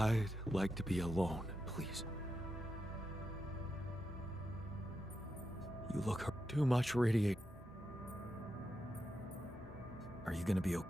I'd like to be alone, please. You look hurt. Too much radiate. Are you gonna be okay?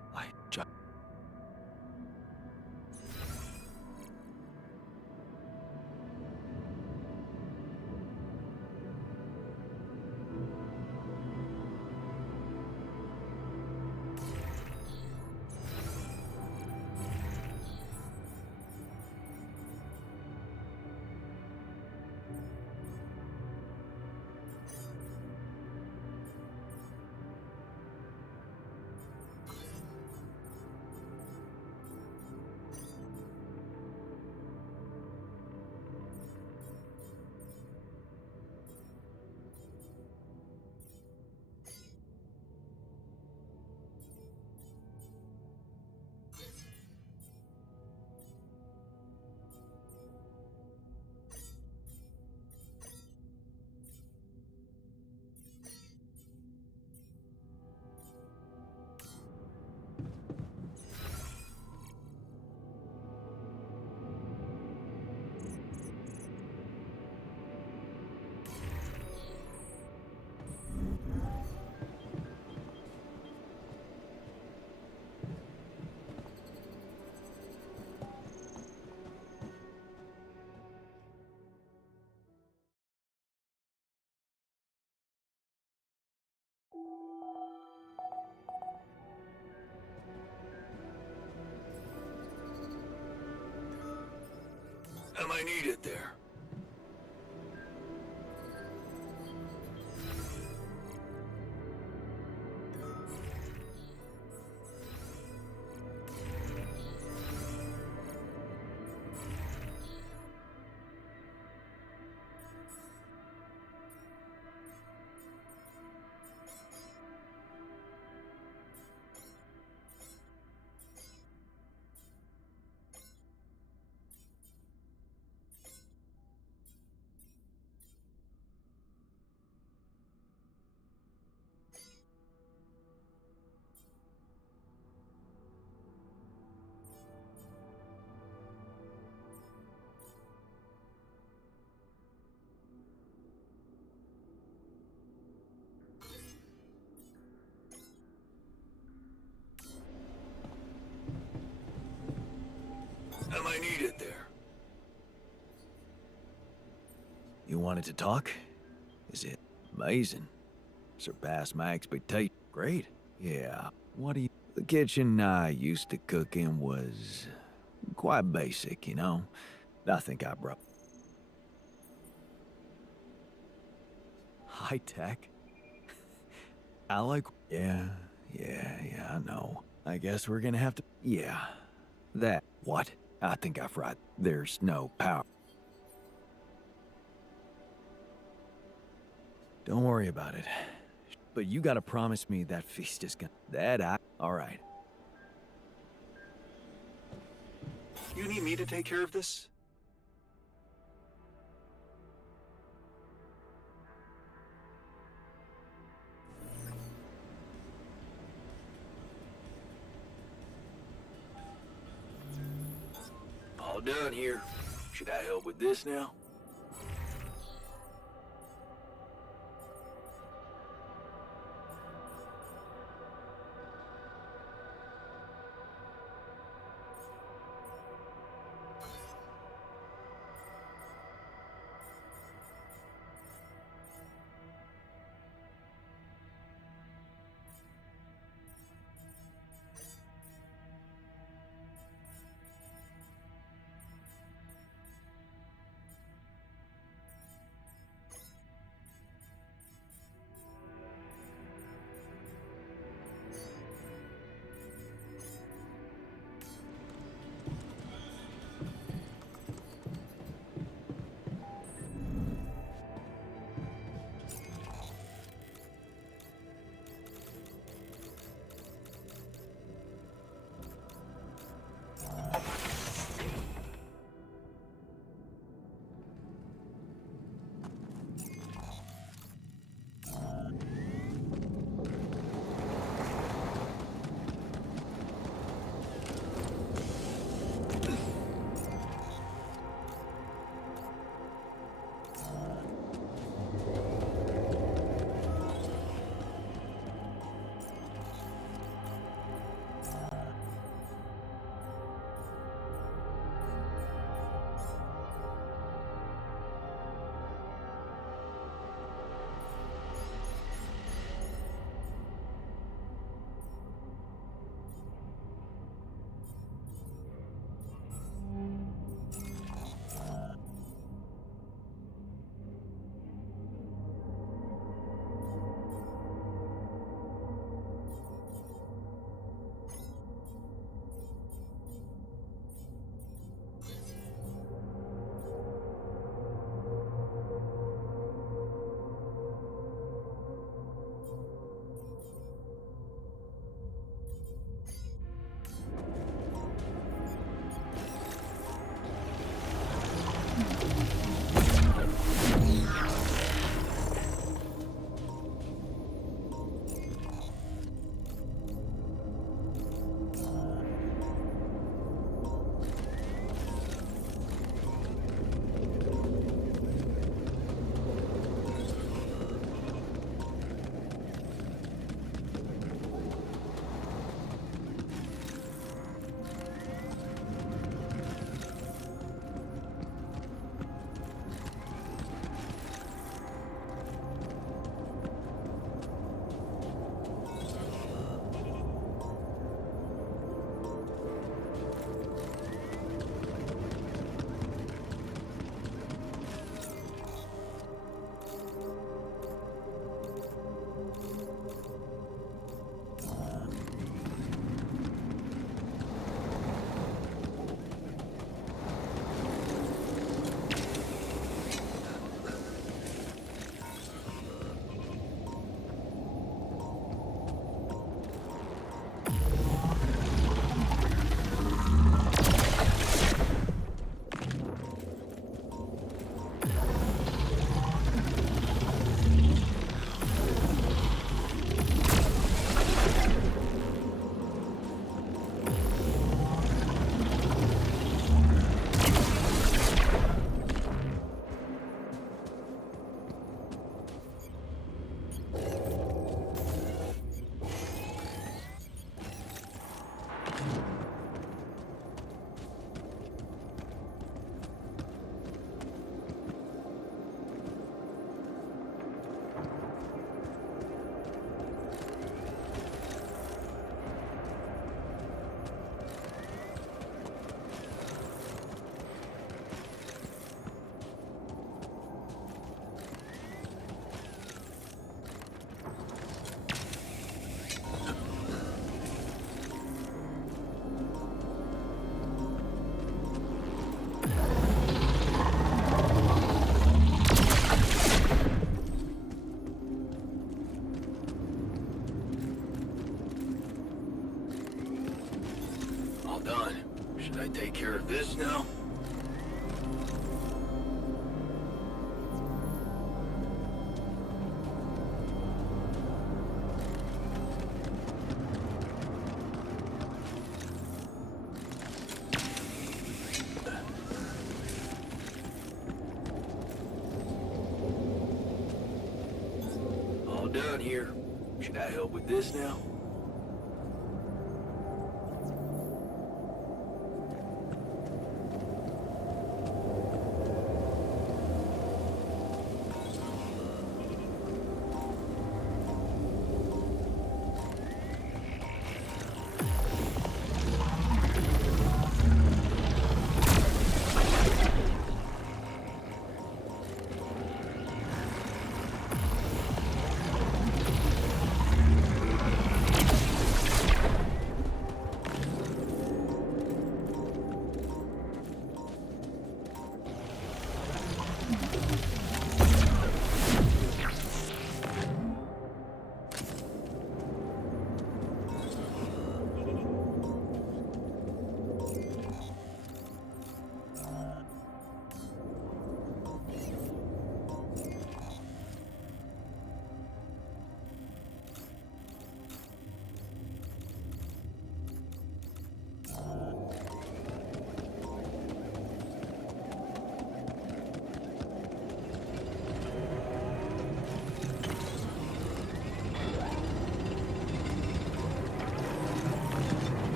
Am I needed there? Am I needed there? You wanted to talk? Is it amazing? Surpassed my expectation. Great. Yeah. What do you... The kitchen I used to cook in was quite basic, you know? I think I brought... High tech? I like... Yeah, I know. I guess we're gonna have to... Yeah. That... What? I think I've right. There's no power. Don't worry about it. But you gotta promise me that feast is gonna... Alright. You need me to take care of this? All done here. Should I help with this now? All done. Should I take care of this now? All done here. Should I help with this now?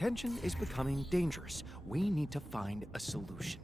tension is becoming dangerous. We need to find a solution.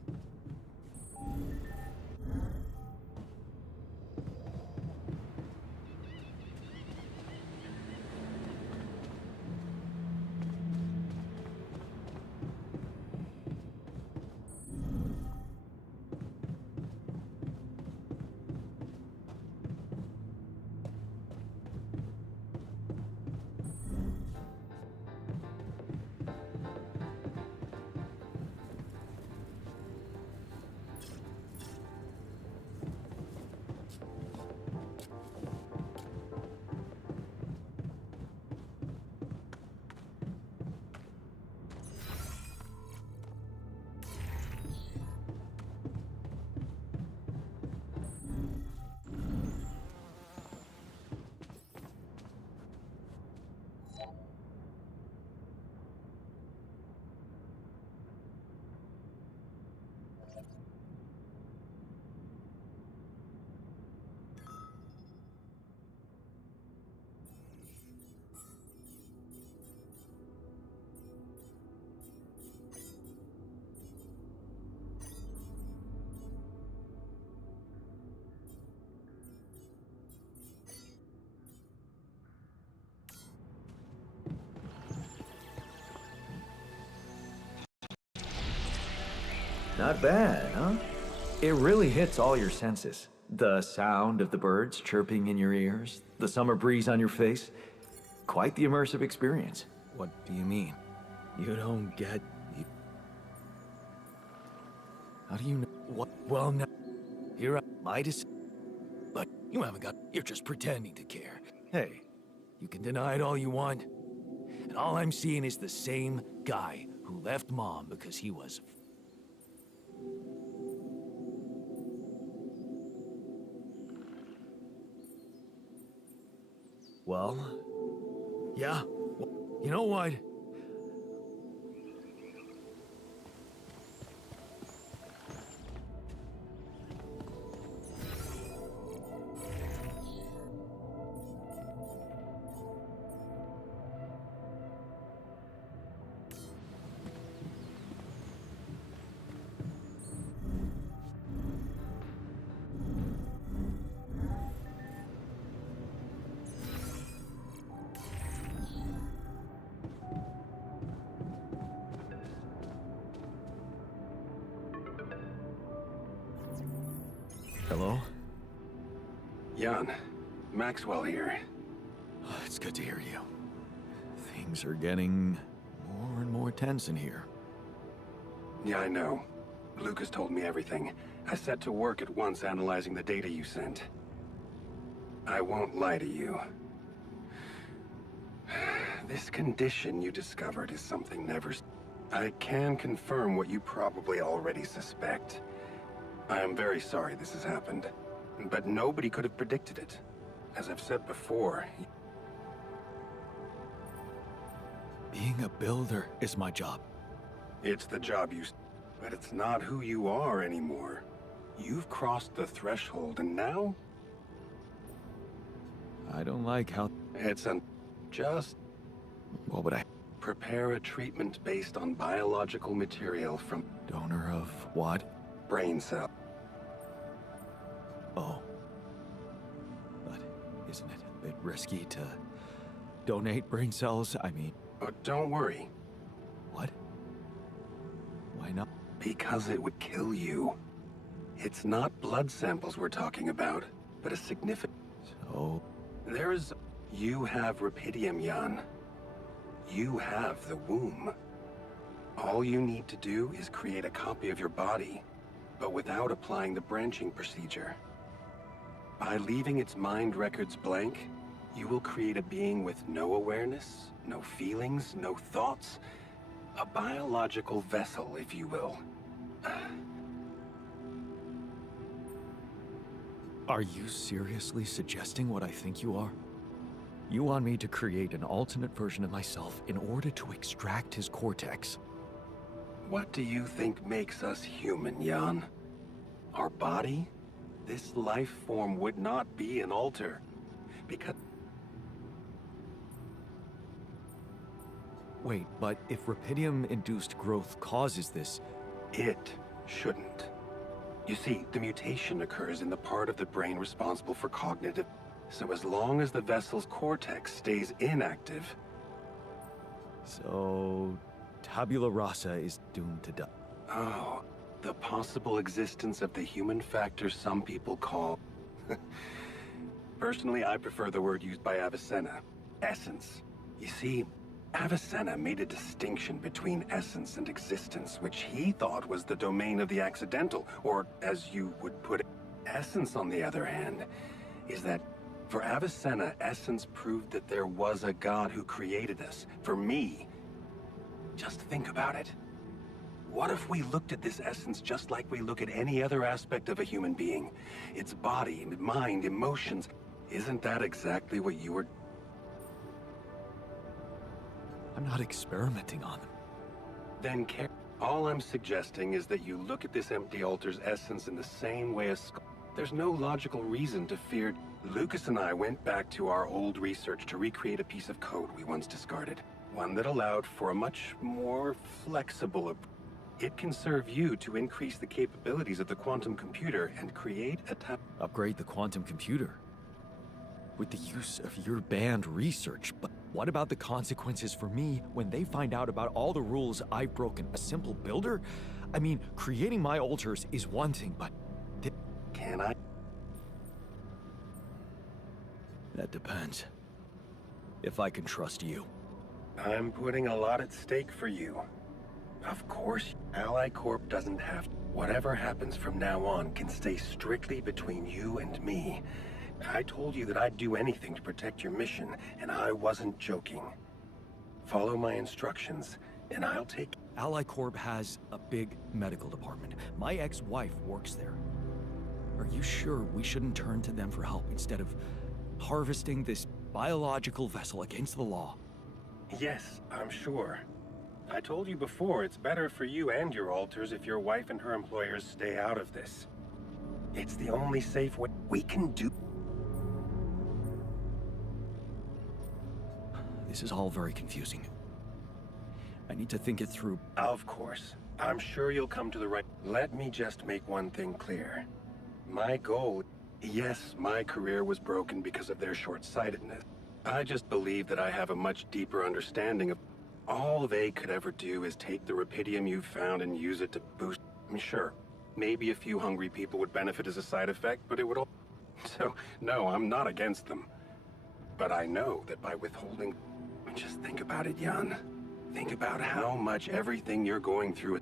Not bad, huh? It really hits all your senses. The sound of the birds chirping in your ears, the summer breeze on your face. Quite the immersive experience. What do you mean? You don't get... How do you know? What? Well, now... Here I... Midas... But you haven't got... You're just pretending to care. Hey, you can deny it all you want. And all I'm seeing is the same guy who left Mom because he was... Well, Yeah, well, you know what? hello? Jan, Maxwell here. It's good to hear you. Things are getting more and more tense in here. Yeah, I know. Lucas told me everything. I set to work at once analyzing the data you sent. I won't lie to you. This condition you discovered is something never... I can confirm what you probably already suspect. I am very sorry this has happened, but nobody could have predicted it. As I've said before... Being a builder is my job. It's the job you... But it's not who you are anymore. You've crossed the threshold, and now... I don't like how... It's just... What would I... Prepare a treatment based on biological material from Donor of what? brain cell. Oh. But isn't it a bit risky to donate brain cells? I mean... Oh, don't worry, What? Why not? because it would kill you. It's not blood samples we're talking about, but a significant... So... There's... You have Rapidium, Jan. You have the womb. All you need to do is create a copy of your body, but without applying the branching procedure. By leaving its mind records blank, you will create a being with no awareness, no feelings, no thoughts. A biological vessel, if you will. Are you seriously suggesting what I think you are? You want me to create an alternate version of myself in order to extract his cortex? What do you think makes us human, Jan? Our body? This life form would not be an alter. Because... Wait, but if Rapidium-induced growth causes this... It shouldn't. You see, the mutation occurs in the part of the brain responsible for cognitive. So as long as the vessel's cortex stays inactive... So... Tabula rasa is doomed to die. Oh, the possible existence of the human factor some people call... Personally, I prefer the word used by Avicenna. Essence. You see, Avicenna made a distinction between essence and existence, which he thought was the domain of the accidental, or as you would put it, essence, on the other hand, is that for Avicenna, essence proved that there was a God who created us. For me, just think about it. What if we looked at this essence just like we look at any other aspect of a human being? Its body, mind, emotions. Isn't that exactly what you were... I'm not experimenting on them. Then care. All I'm suggesting is that you look at this empty altar's essence in the same way as... There's no logical reason to fear... Lucas and I went back to our old research to recreate a piece of code we once discarded. One that allowed for a much more flexible... It can serve you to increase the capabilities of the quantum computer and create a Upgrade the quantum computer? With the use of your banned research, but what about the consequences for me when they find out about all the rules I've broken? A simple builder? I mean, creating my altars is one thing, but... Can I? That depends. If I can trust you. I'm putting a lot at stake for you. Of course, Ally Corp doesn't have... Whatever happens from now on can stay strictly between you and me. I told you that I'd do anything to protect your mission, and I wasn't joking. Follow my instructions, and I'll take... Ally Corp has a big medical department. My ex-wife works there. Are you sure we shouldn't turn to them for help instead of harvesting this biological vessel against the law? Yes, I'm sure. I told you before, it's better for you and your alters if your wife and her employers stay out of this. It's the only safe way we can do... This is all very confusing. I need to think it through. Of course. I'm sure you'll come to the right... Let me just make one thing clear. My goal... Yes, my career was broken because of their short-sightedness. I just believe that I have a much deeper understanding of... All they could ever do is take the Rapidium you've found and use it to boost... Sure, maybe a few hungry people would benefit as a side effect, but it would all... So, no, I'm not against them. But I know that by withholding... Just think about it, Jan. Think about how much everything you're going through...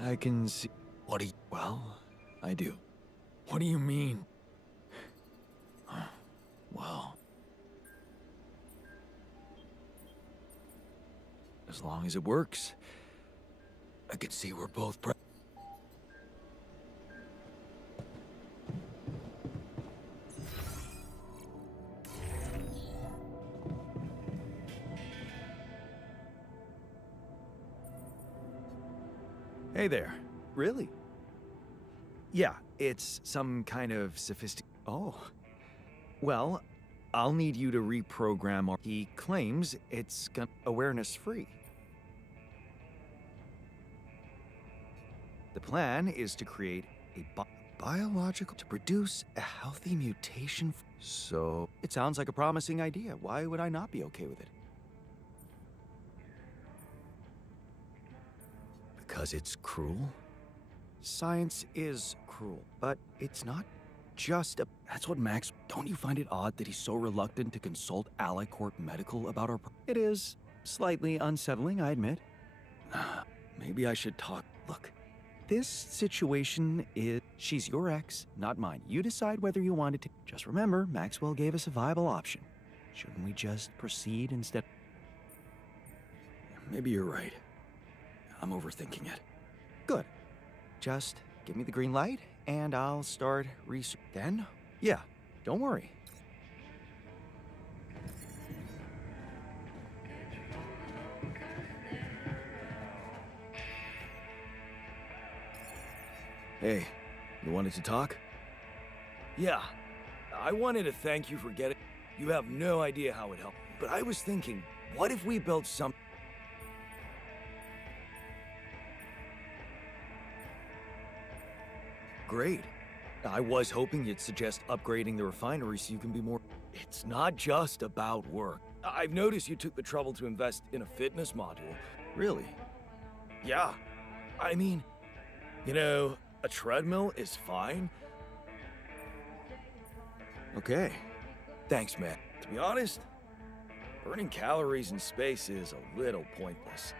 I can see... What do you... Well, I do. What do you mean? Well... As long as it works, I could see we're both Hey there. Really? Yeah, it's some kind of sophisticated... Oh. Well, I'll need you to reprogram our... He claims it's awareness-free. The plan is to create a biological... to produce a healthy mutation... So... It sounds like a promising idea. Why would I not be okay with it? Because it's cruel? Science is cruel, but it's not just a... That's what Max... Don't you find it odd that he's so reluctant to consult Ally Corp Medical about our... It is slightly unsettling, I admit. Maybe I should talk... Look, this situation is... She's your ex, not mine. You decide whether you want it to... Just remember, Maxwell gave us a viable option. Shouldn't we just proceed instead... Maybe you're right. I'm overthinking it. Good. Just give me the green light, and I'll start research. Then? Yeah, don't worry. Hey, you wanted to talk? Yeah, I wanted to thank you for getting... You have no idea how it helped. But I was thinking, what if we built some... Great. I was hoping you'd suggest upgrading the refinery so you can be more... It's not just about work. I've noticed you took the trouble to invest in a fitness module. Really? Yeah. I mean, you know, a treadmill is fine. Okay. Thanks, man. To be honest, burning calories in space is a little pointless.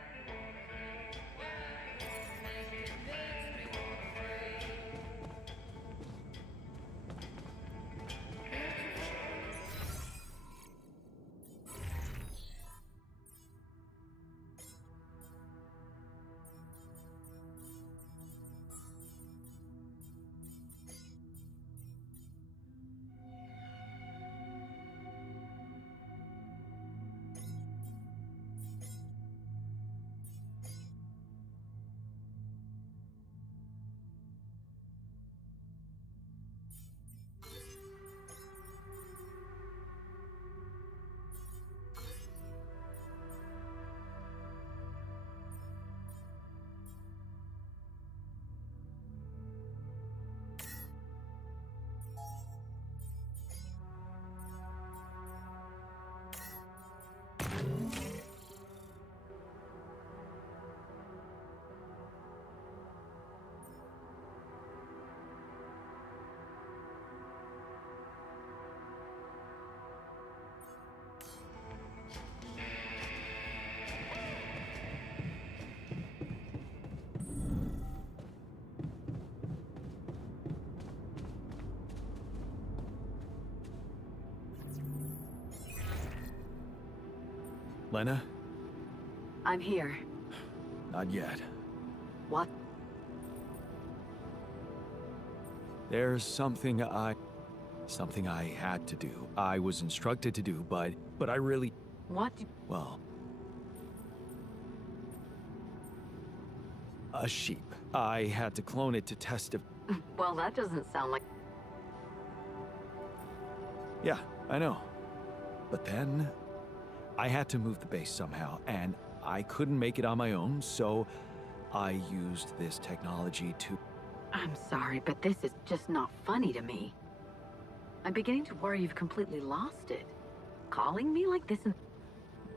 Lena? I'm here. Not yet. What? There's something I had to do. I was instructed to do, but I really... What? Well... A sheep. I had to clone it to test if... Well, that doesn't sound like... Yeah, I know. But then... I had to move the base somehow, and I couldn't make it on my own, so I used this technology to... I'm sorry, but this is just not funny to me. I'm beginning to worry you've completely lost it. Calling me like this and...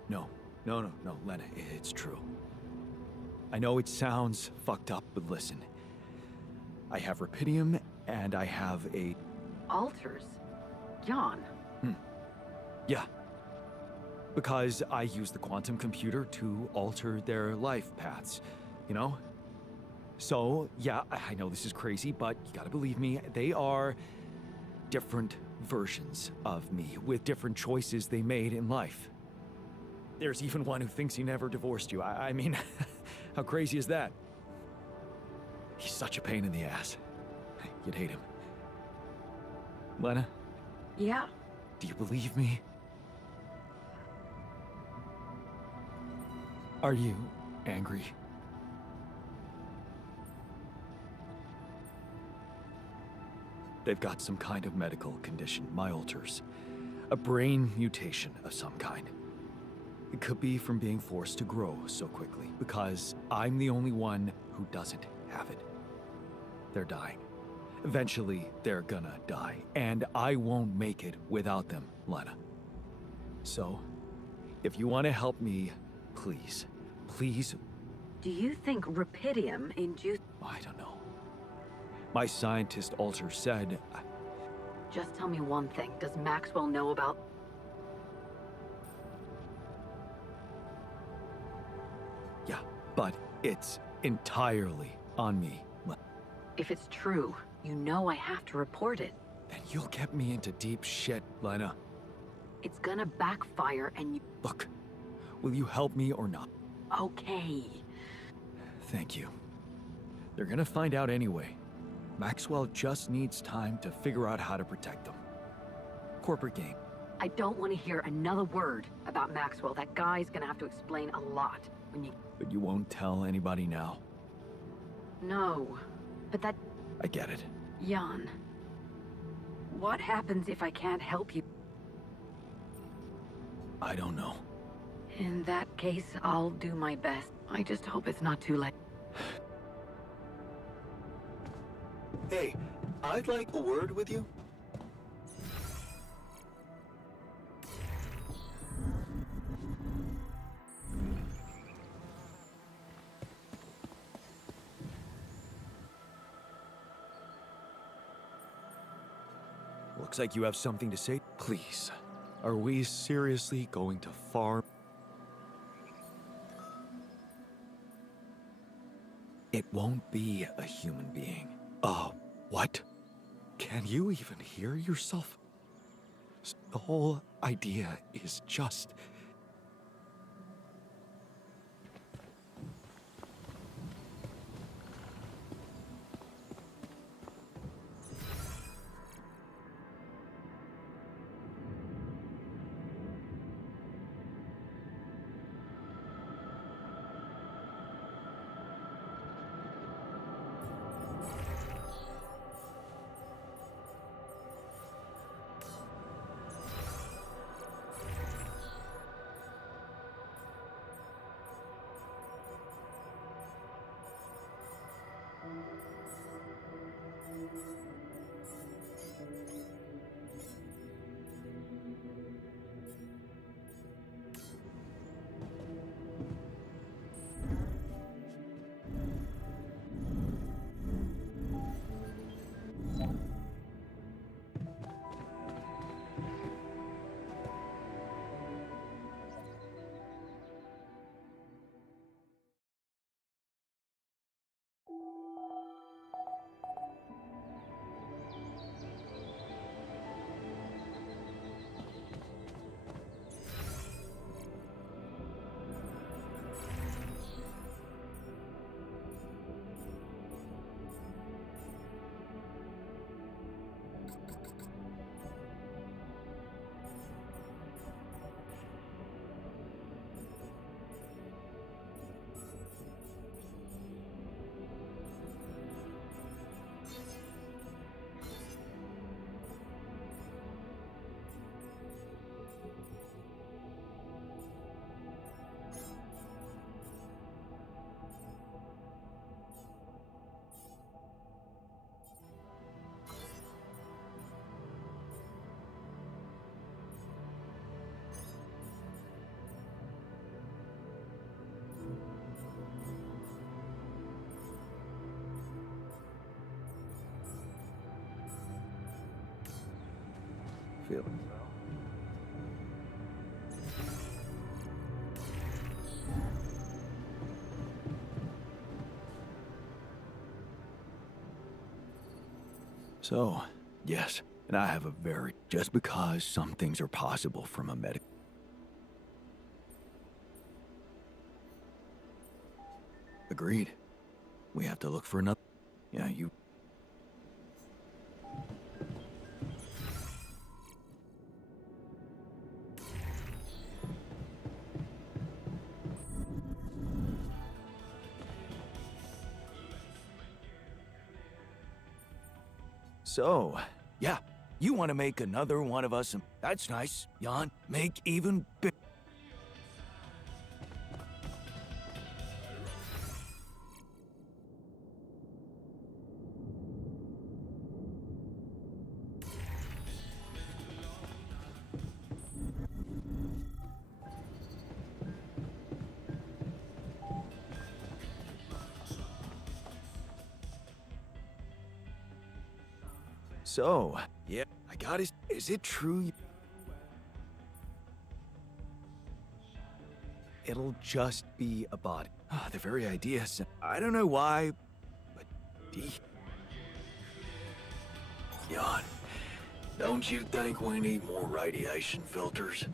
No, Lena, it's true. I know it sounds fucked up, but listen. I have rupidium, and I have a... Alters? John? Yeah. Because I use the quantum computer to alter their life paths, you know? So, yeah, I know this is crazy, but you gotta believe me, they are different versions of me, with different choices they made in life. There's even one who thinks he never divorced you. I mean, how crazy is that? He's such a pain in the ass. You'd hate him. Lena, Yeah. do you believe me? Are you angry? They've got some kind of medical condition, my alters. A brain mutation of some kind. It could be from being forced to grow so quickly, because I'm the only one who doesn't have it. They're dying. Eventually, they're gonna die, and I won't make it without them, Lena. So, if you want to help me, please. Do you think rupidium induced... I don't know. My scientist alter said... Just tell me one thing. Does Maxwell know about... Yeah, but it's entirely on me. If it's true, you know I have to report it. Then you'll get me into deep shit, Lena. It's gonna backfire and you... Look, will you help me or not? Okay. Thank you. They're gonna find out anyway. Maxwell just needs time to figure out how to protect them. Corporate game. I don't want to hear another word about Maxwell. That guy's gonna have to explain a lot when you... But you won't tell anybody now. No. But that... I get it. Jan. What happens if I can't help you? I don't know. In that case, I'll do my best. I just hope it's not too late. Hey, I'd like a word with you. Looks like you have something to say. Please, are we seriously going to farm? It won't be a human being. What? Can you even hear yourself? The whole idea is just... Feeling well? So, yes, and I have a very... Just because some things are possible from a medic... Agreed. We have to look for another... Yeah, you... So, yeah, you want to make another one of us, and that's nice, Jan. Make even bigger. So, yeah, I got it. Is it true? It'll just be a body. The very idea, I don't know why, but Jan, don't you think we need more radiation filters?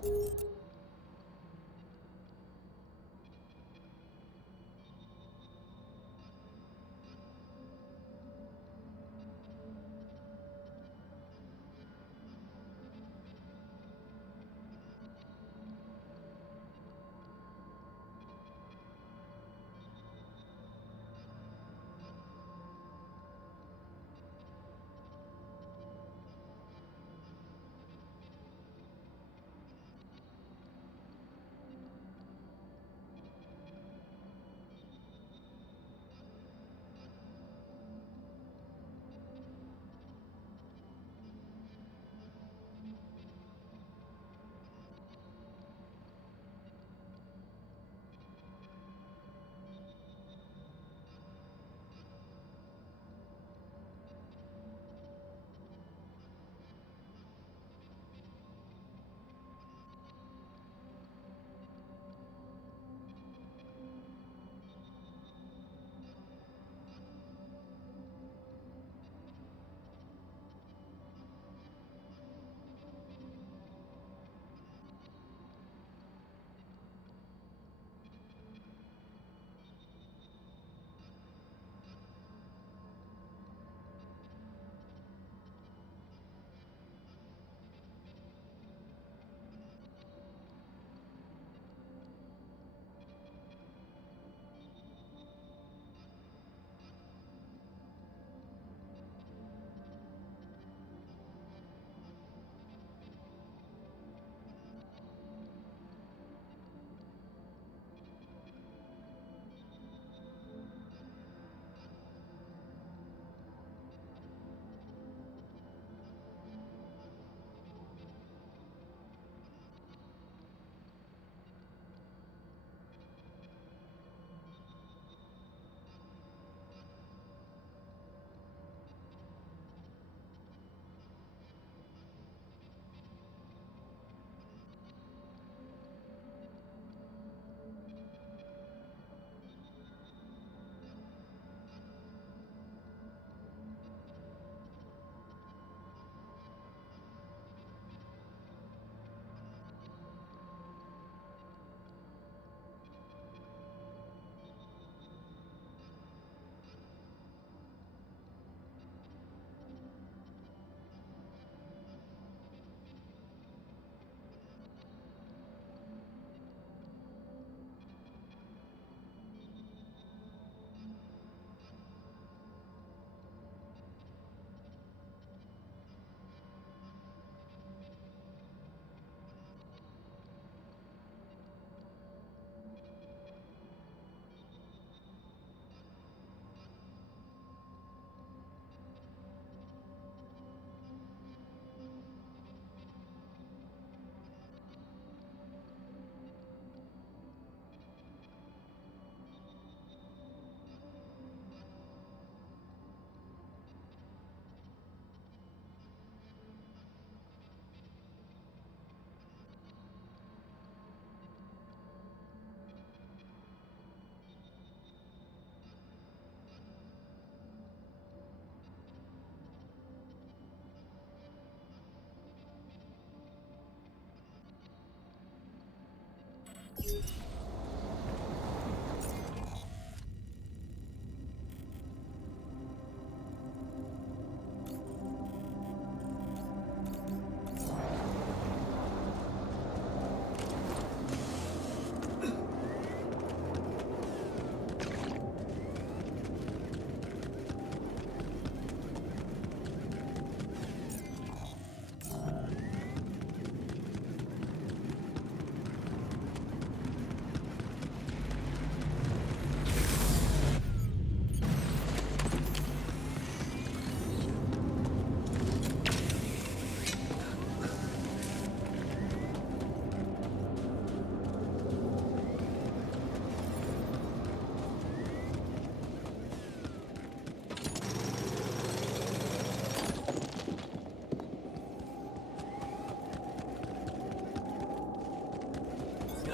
Can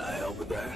I help with that?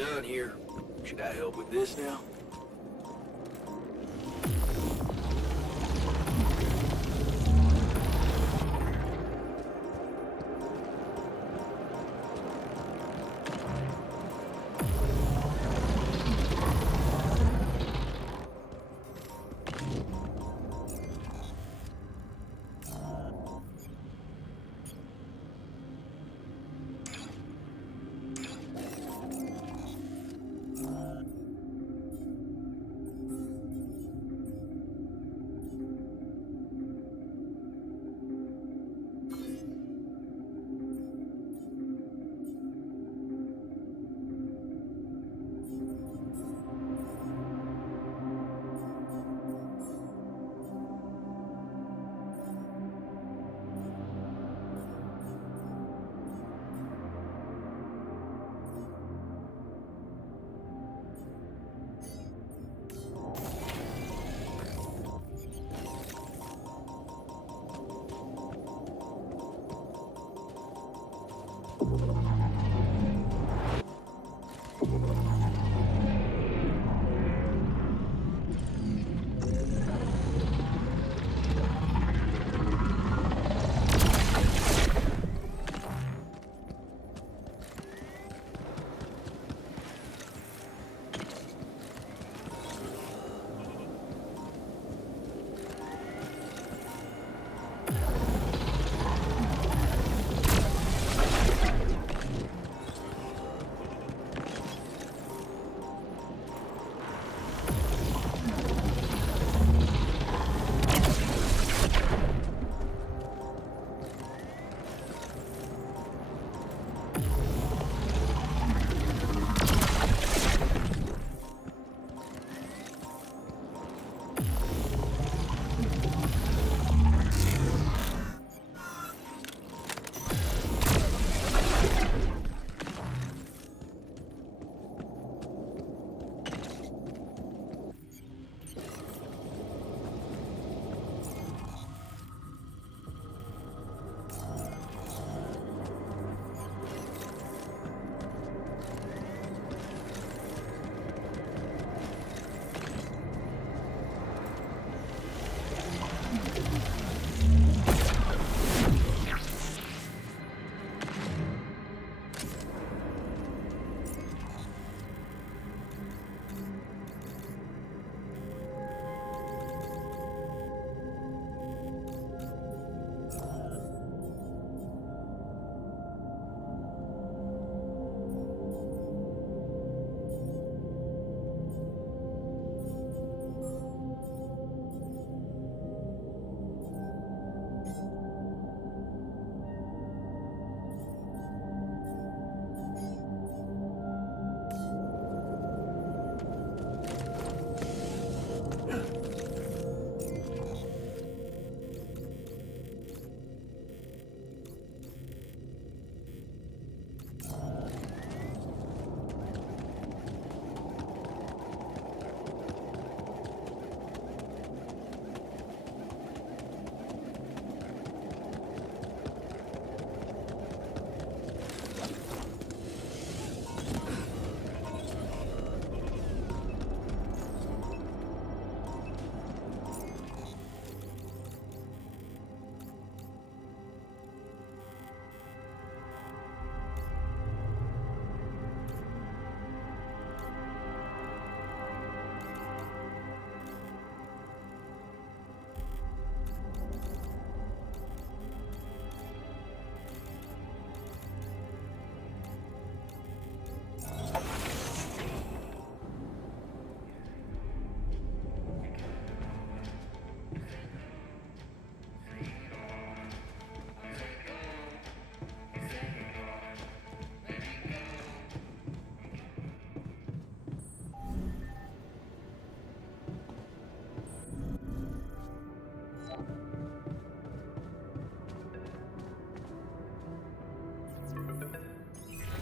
done here. Should I help with this now?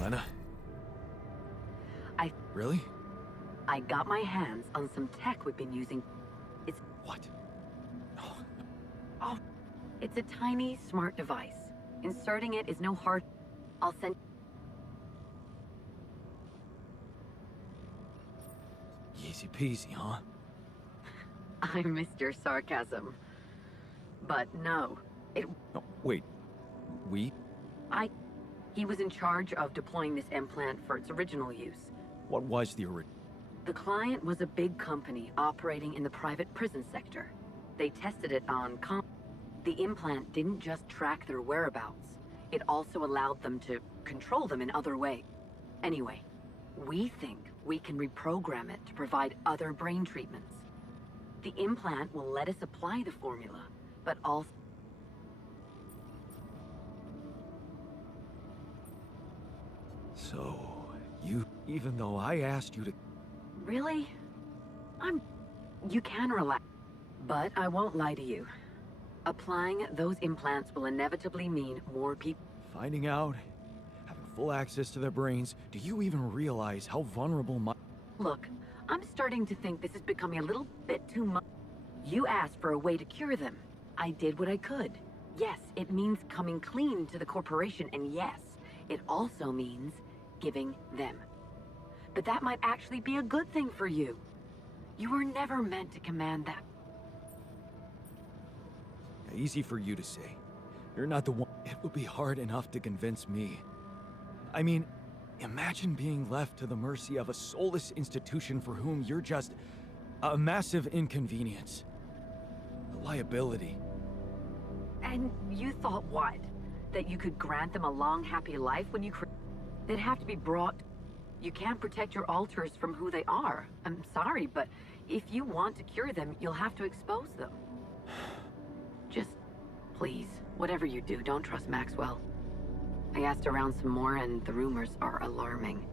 Lena? I- Really? I got my hands on some tech we've been using. What? It's a tiny, smart device. Inserting it is no hard. I'll send. Easy peasy, huh? I missed your sarcasm. But no, No, wait. We? he was in charge of deploying this implant for its original use. What was the original? The client was a big company operating in the private prison sector. They tested it on The implant didn't just track their whereabouts. It also allowed them to control them in other ways. Anyway, we think we can reprogram it to provide other brain treatments. The implant will let us apply the formula, but also... So, even though I asked you to... Really? You can relax. But I won't lie to you. Applying those implants will inevitably mean more people... Finding out, having full access to their brains, do you even realize how vulnerable my... Look, I'm starting to think this is becoming a little bit too much. You asked for a way to cure them. I did what I could. Yes, it means coming clean to the corporation, and yes, it also means giving them. But that might actually be a good thing for you. You were never meant to command that. Easy for you to say. You're not the one. It would be hard enough to convince me. I mean, imagine being left to the mercy of a soulless institution for whom you're just a massive inconvenience. A liability. And you thought what? That you could grant them a long, happy life when you They'd have to be brought... You can't protect your alters from who they are. I'm sorry, but if you want to cure them, you'll have to expose them. Just, please, whatever you do, don't trust Maxwell. I asked around some more, and the rumors are alarming.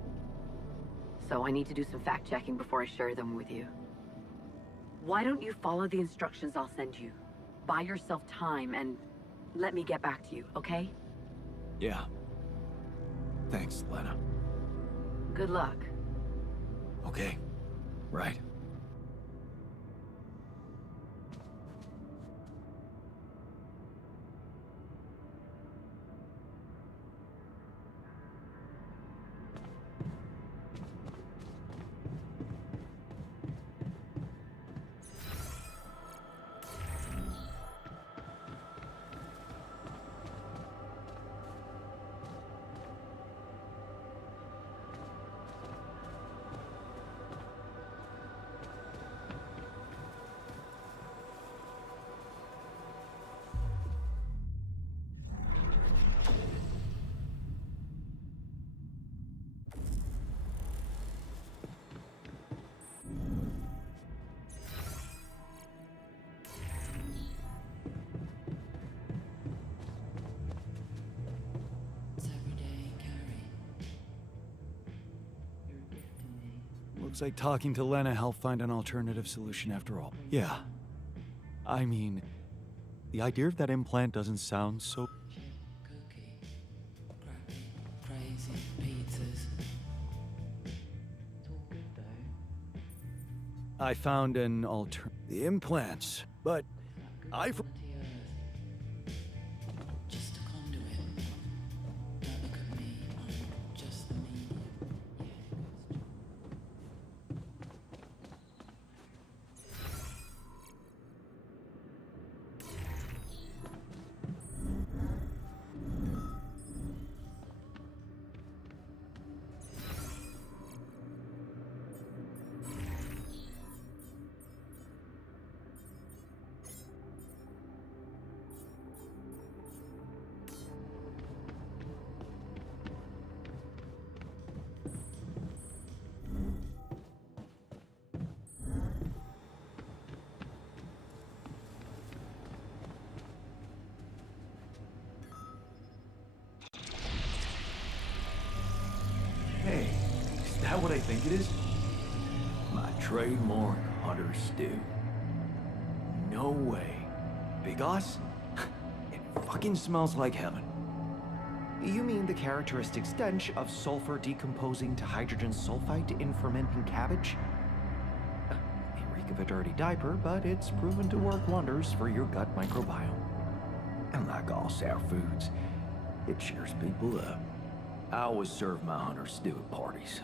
So I need to do some fact-checking before I share them with you. Why don't you follow the instructions I'll send you? Buy yourself time, and let me get back to you, okay? Yeah. Thanks, Lena. Good luck. Okay. Right. Looks like talking to Lena helped find an alternative solution after all. Yeah. I mean, the idea of that implant doesn't sound so... I found an the implants, but I've... Just a conduit. Don't look at me, I'm just the medium. Hey, is that what I think it is? My trademark hunter stew. No way. Big Oss? It fucking smells like heaven. You mean the characteristic stench of sulfur decomposing to hydrogen sulfide in fermenting cabbage? May reek of a dirty diaper, but it's proven to work wonders for your gut microbiome. And like all sour foods, it cheers people up. I always serve my hunter stew at parties.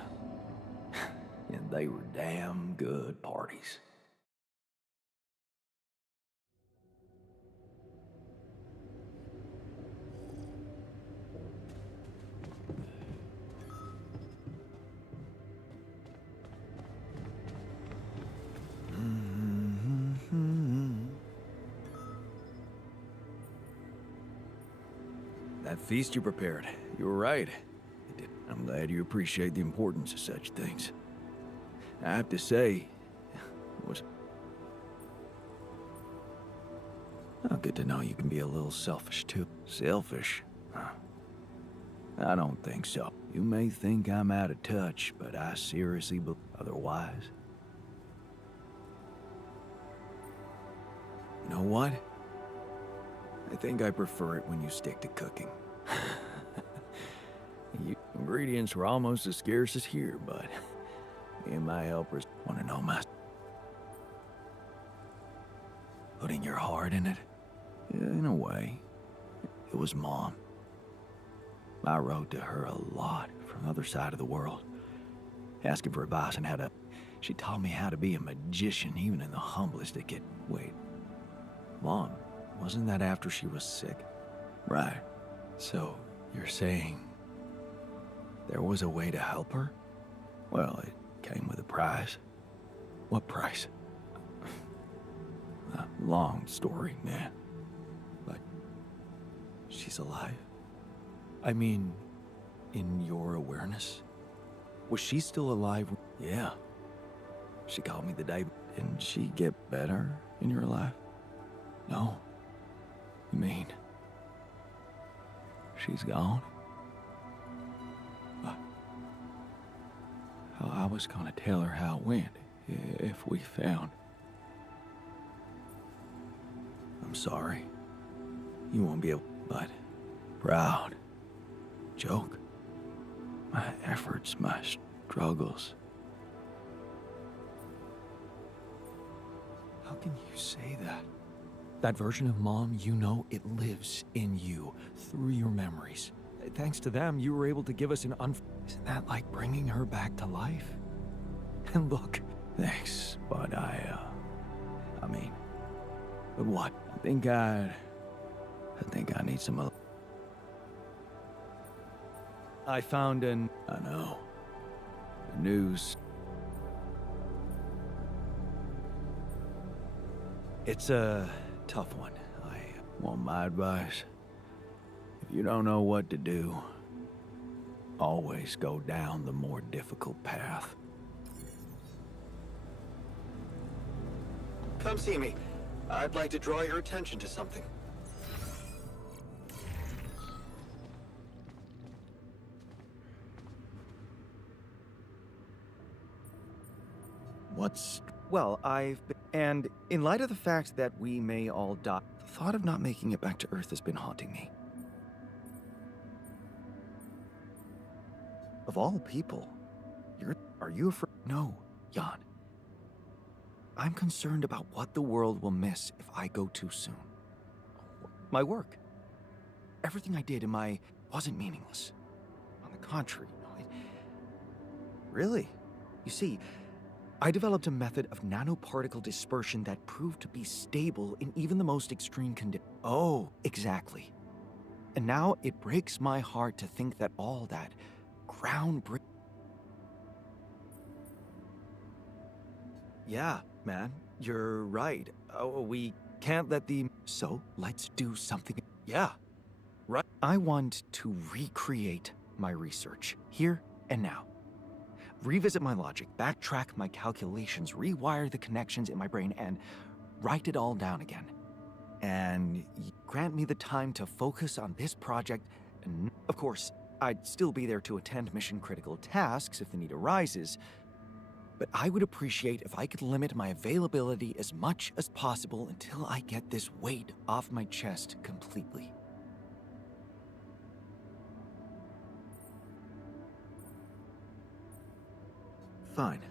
And they were damn good parties. That feast you prepared, you were right. I'm glad you appreciate the importance of such things. I have to say, it was... Oh, good to know you can be a little selfish, too. Selfish? Huh. I don't think so. You may think I'm out of touch, but I seriously believe otherwise. You know what? I think I prefer it when you stick to cooking. Ingredients were almost as scarce as here, but me and my helpers want to know my... Putting your heart in it? Yeah, in a way. It was Mom. I wrote to her a lot from the other side of the world, asking for advice on how to... She taught me how to be a magician, even in the humblest of kid. Wait. Mom, wasn't that after she was sick? Right. So, you're saying... there was a way to help her? Well, it came with a price. What price? A long story, man. But she's alive? I mean, in your awareness? Was she still alive? Yeah. She called me the day. Didn't she get better in your life? No. You mean she's gone? I was gonna tell her how it went, if we found. I'm sorry. You won't be able, but proud. Joke. My efforts, my struggles. How can you say that? That version of Mom, you know, it lives in you, through your memories. Thanks to them, you were able to give us an Isn't that like bringing her back to life? And look, thanks, but I mean, but what? I think I need some other... I found an... I know. The news. It's a tough one. I want my advice. If you don't know what to do, always go down the more difficult path. Come see me. I'd like to draw your attention to something. What's... Well, I've been... And in light of the fact that we may all die, the thought of not making it back to Earth has been haunting me. Of all people, are you afraid? No, Jan. I'm concerned about what the world will miss if I go too soon. My work. Everything I did wasn't meaningless. On the contrary, Really? You see, I developed a method of nanoparticle dispersion that proved to be stable in even the most extreme conditions. Oh, exactly. And now it breaks my heart to think that all that groundbreaking... Yeah, man, you're right. Oh, we can't let the... So, let's do something... Yeah, right. I want to recreate my research, here and now. Revisit my logic, backtrack my calculations, rewire the connections in my brain, and write it all down again. And grant me the time to focus on this project, and of course, I'd still be there to attend mission-critical tasks if the need arises, but I would appreciate if I could limit my availability as much as possible until I get this weight off my chest completely. Fine.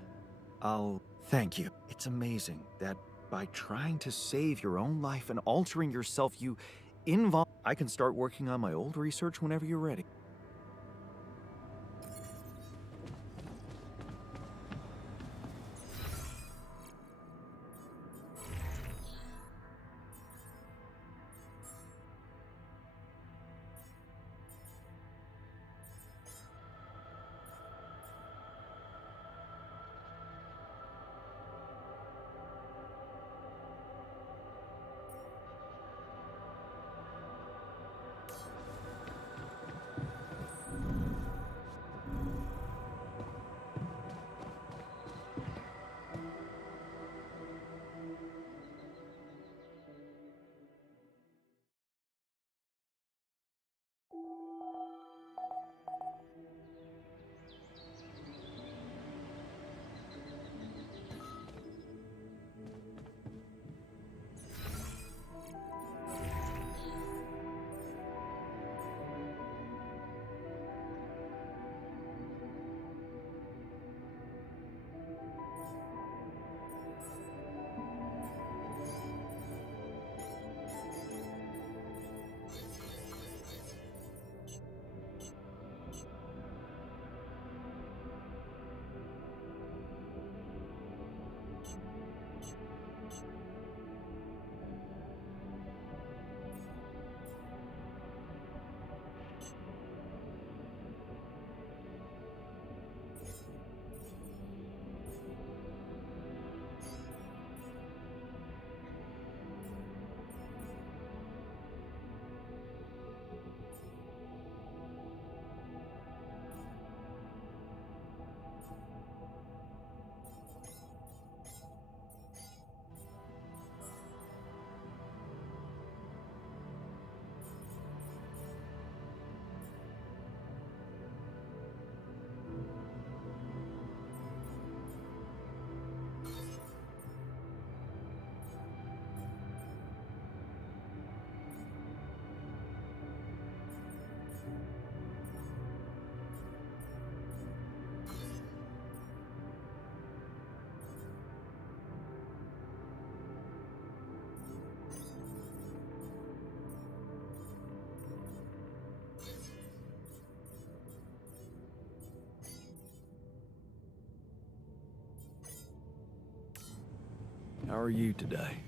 Thank you. It's amazing that by trying to save your own life and altering yourself, I can start working on my old research whenever you're ready. How are you today?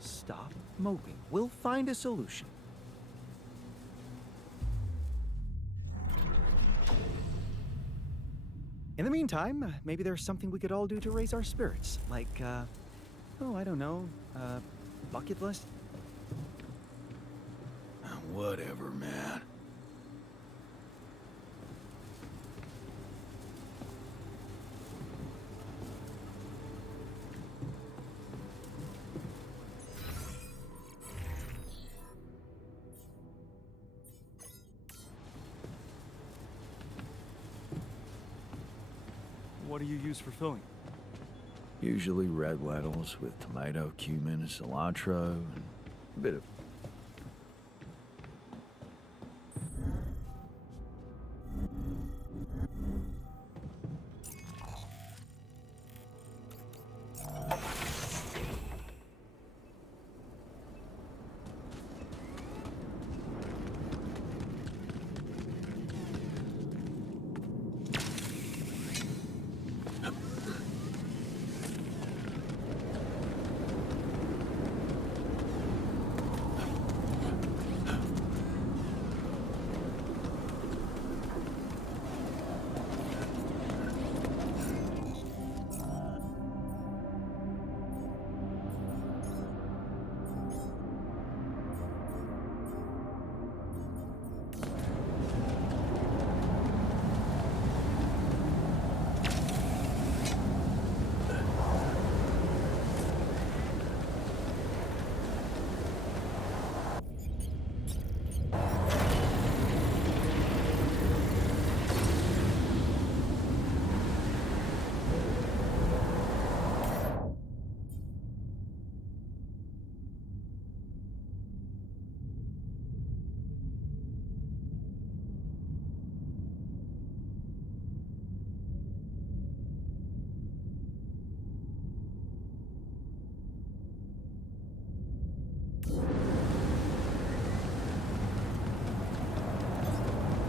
Stop moping. We'll find a solution. In the meantime, maybe there's something we could all do to raise our spirits. Like, oh, I don't know, bucket list? Whatever, man. What do you use for filling? Usually red lentils with tomato, cumin, and cilantro, and a bit of...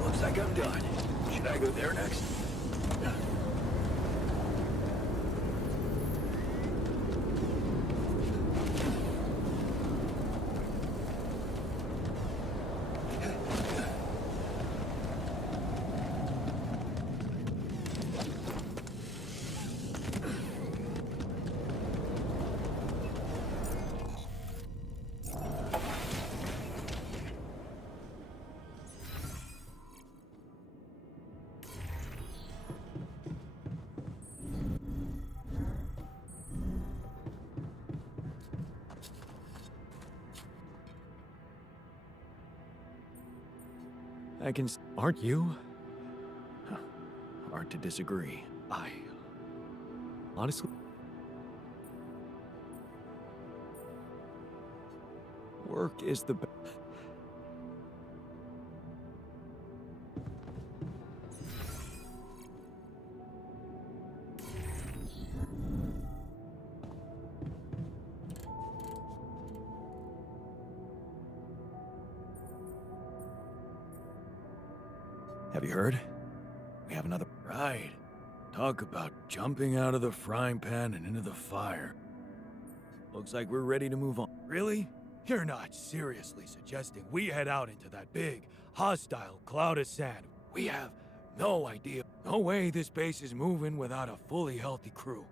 Looks like I'm done. Should I go there next? Aren't you? Huh. Hard to disagree. Honestly... Work is the best. Have you heard? We have another... Right. Talk about jumping out of the frying pan and into the fire. Looks like we're ready to move on. Really? You're not seriously suggesting we head out into that big, hostile cloud of sand? We have no idea. No way this base is moving without a fully healthy crew.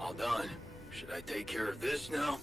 All done. Should I take care of this now?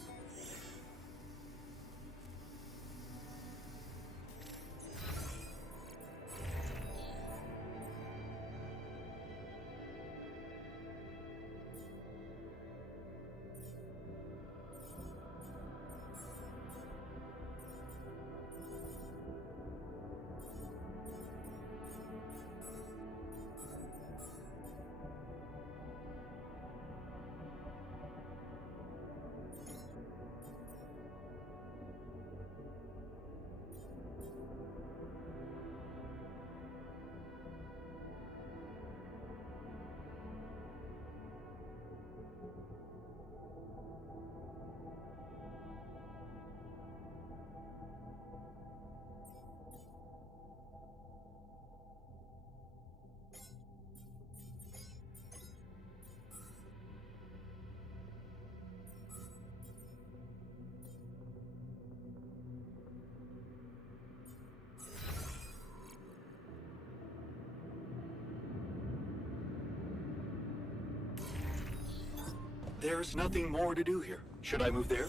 There's nothing more to do here. Should I move there?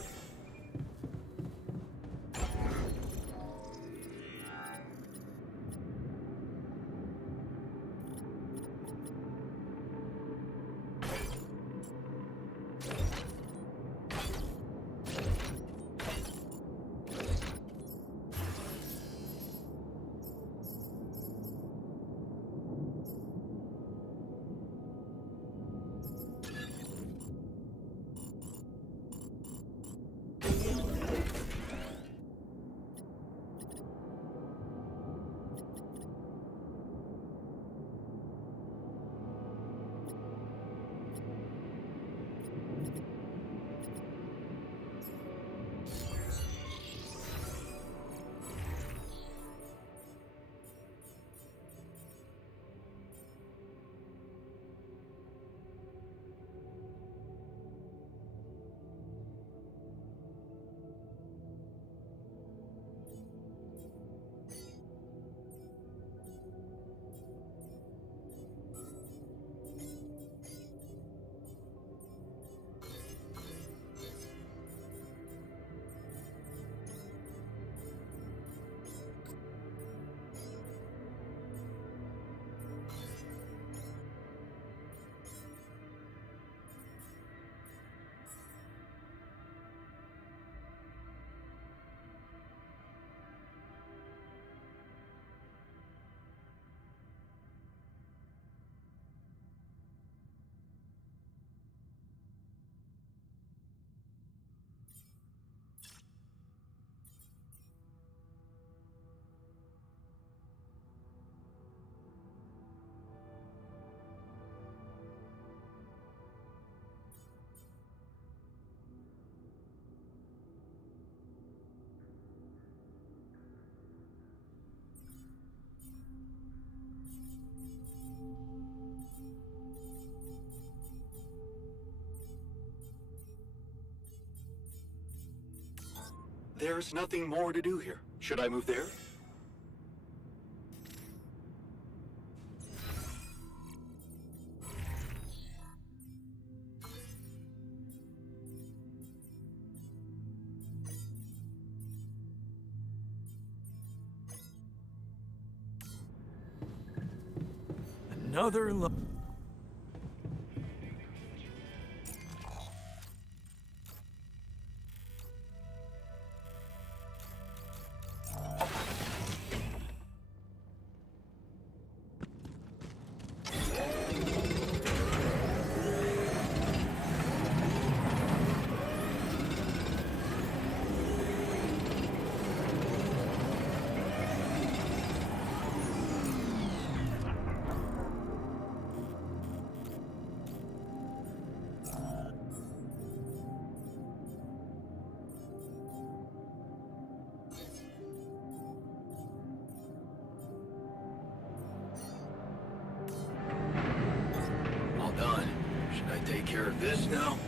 There's nothing more to do here. Should I move there? another look. All done. Should I take care of this now?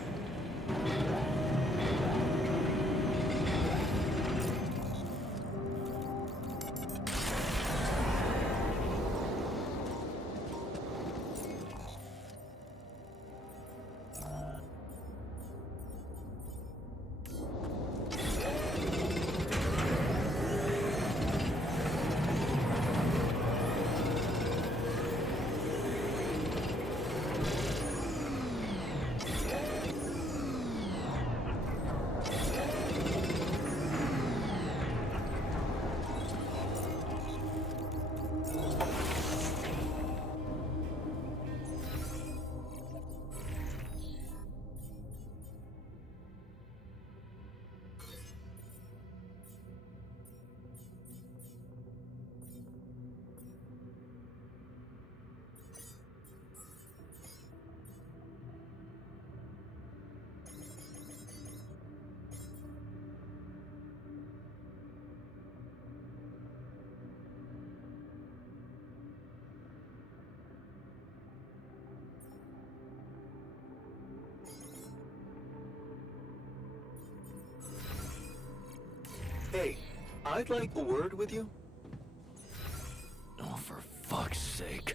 Hey, I'd like a word with you. Oh, for fuck's sake.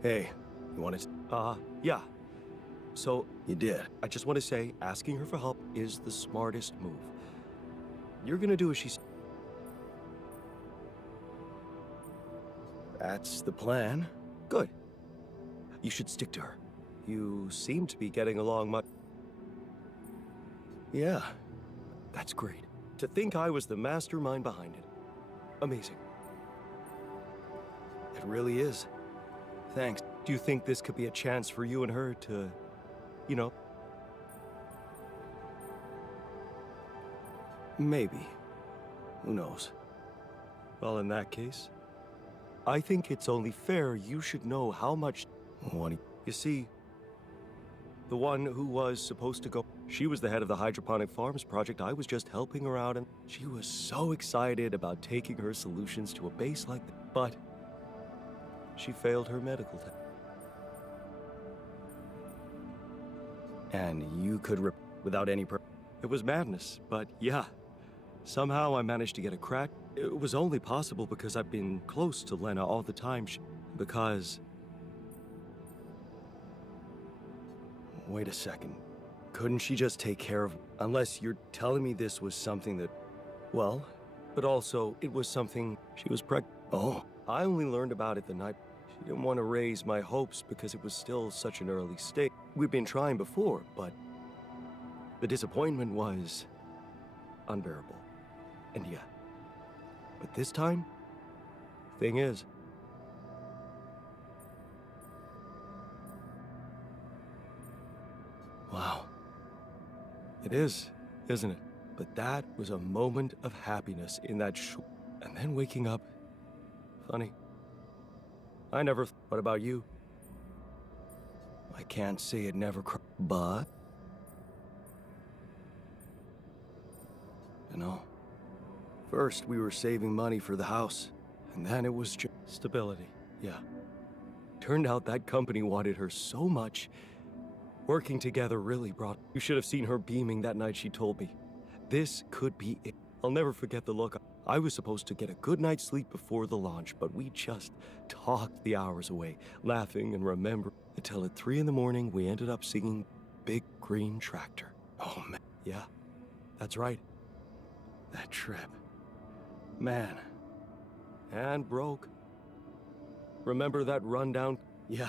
Hey, you want to... yeah. So, You did. I just want to say, asking her for help is the smartest move. You're gonna do as she's... That's the plan. Good. You should stick to her. You seem to be getting along much... Yeah, that's great. To think I was the mastermind behind it. Amazing. It really is. Thanks. Do you think this could be a chance for you and her to, you know... Maybe. Who knows? Well, in that case, I think it's only fair you should know how much... What? You see, the one who was supposed to go... She was the head of the hydroponic farms project. I was just helping her out, and she was so excited about taking her solutions to a base like that. But she failed her medical test. And you could without any It was madness, but yeah. Somehow I managed to get a crack. It was only possible because I've been close to Lena all the time. Because... Wait a second. Couldn't she just take care of... Unless you're telling me this was something that... Well, but also it was something... She was pregnant. Oh. I only learned about it the night... She didn't want to raise my hopes because it was still such an early stage. We'd been trying before, but... The disappointment was... unbearable. And yeah. But this time... Thing is... Wow. It is, isn't it? But that was a moment of happiness in that and then waking up... Funny. I never... What about you? I can't say it never but... You know, first we were saving money for the house, and then it was just... Stability, yeah. Turned out that company wanted her so much. Working together really brought... You should have seen her beaming that night she told me. This could be it. I'll never forget the look. I was supposed to get a good night's sleep before the launch, but we just talked the hours away, laughing and remembering until at 3 in the morning we ended up singing Big Green Tractor. Oh man, yeah, that's right. That trip. Man. And broke. Remember that rundown? Yeah.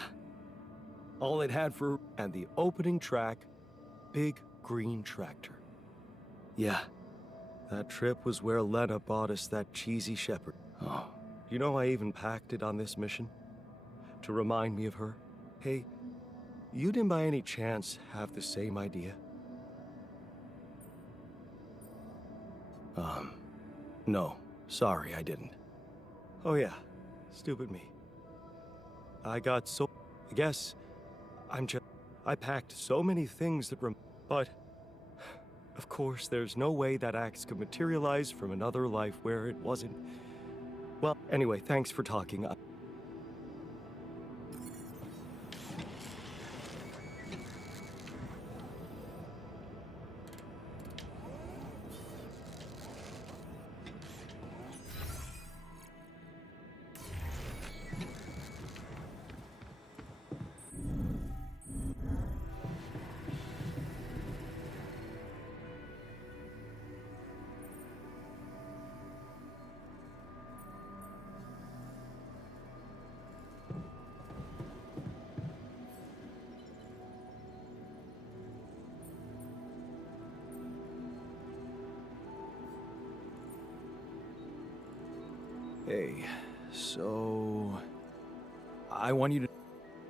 All it had for... And the opening track, Big Green Tractor. Yeah. That trip was where Lena bought us that cheesy shepherd. Oh. You know I even packed it on this mission? To remind me of her. Hey, you didn't by any chance have the same idea? No. Sorry, I didn't. Oh yeah. Stupid me. I got so... I guess... I packed so many things that but... Of course, there's no way that axe could materialize from another life where it wasn't... Well, anyway, thanks for talking. Hey, so... I want you to...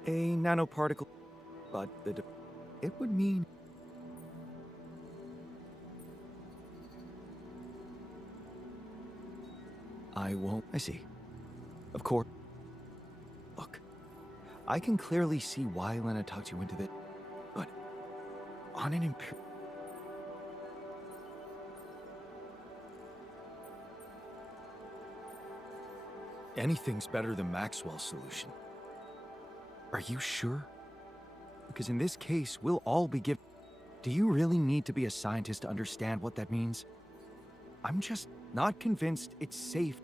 A nanoparticle... But it would mean... I won't... I see. Of course. Look, I can clearly see why Lena talked you into this, but... On an Anything's better than Maxwell's solution. Are you sure? Because in this case, we'll all be given... Do you really need to be a scientist to understand what that means? I'm just not convinced it's safe.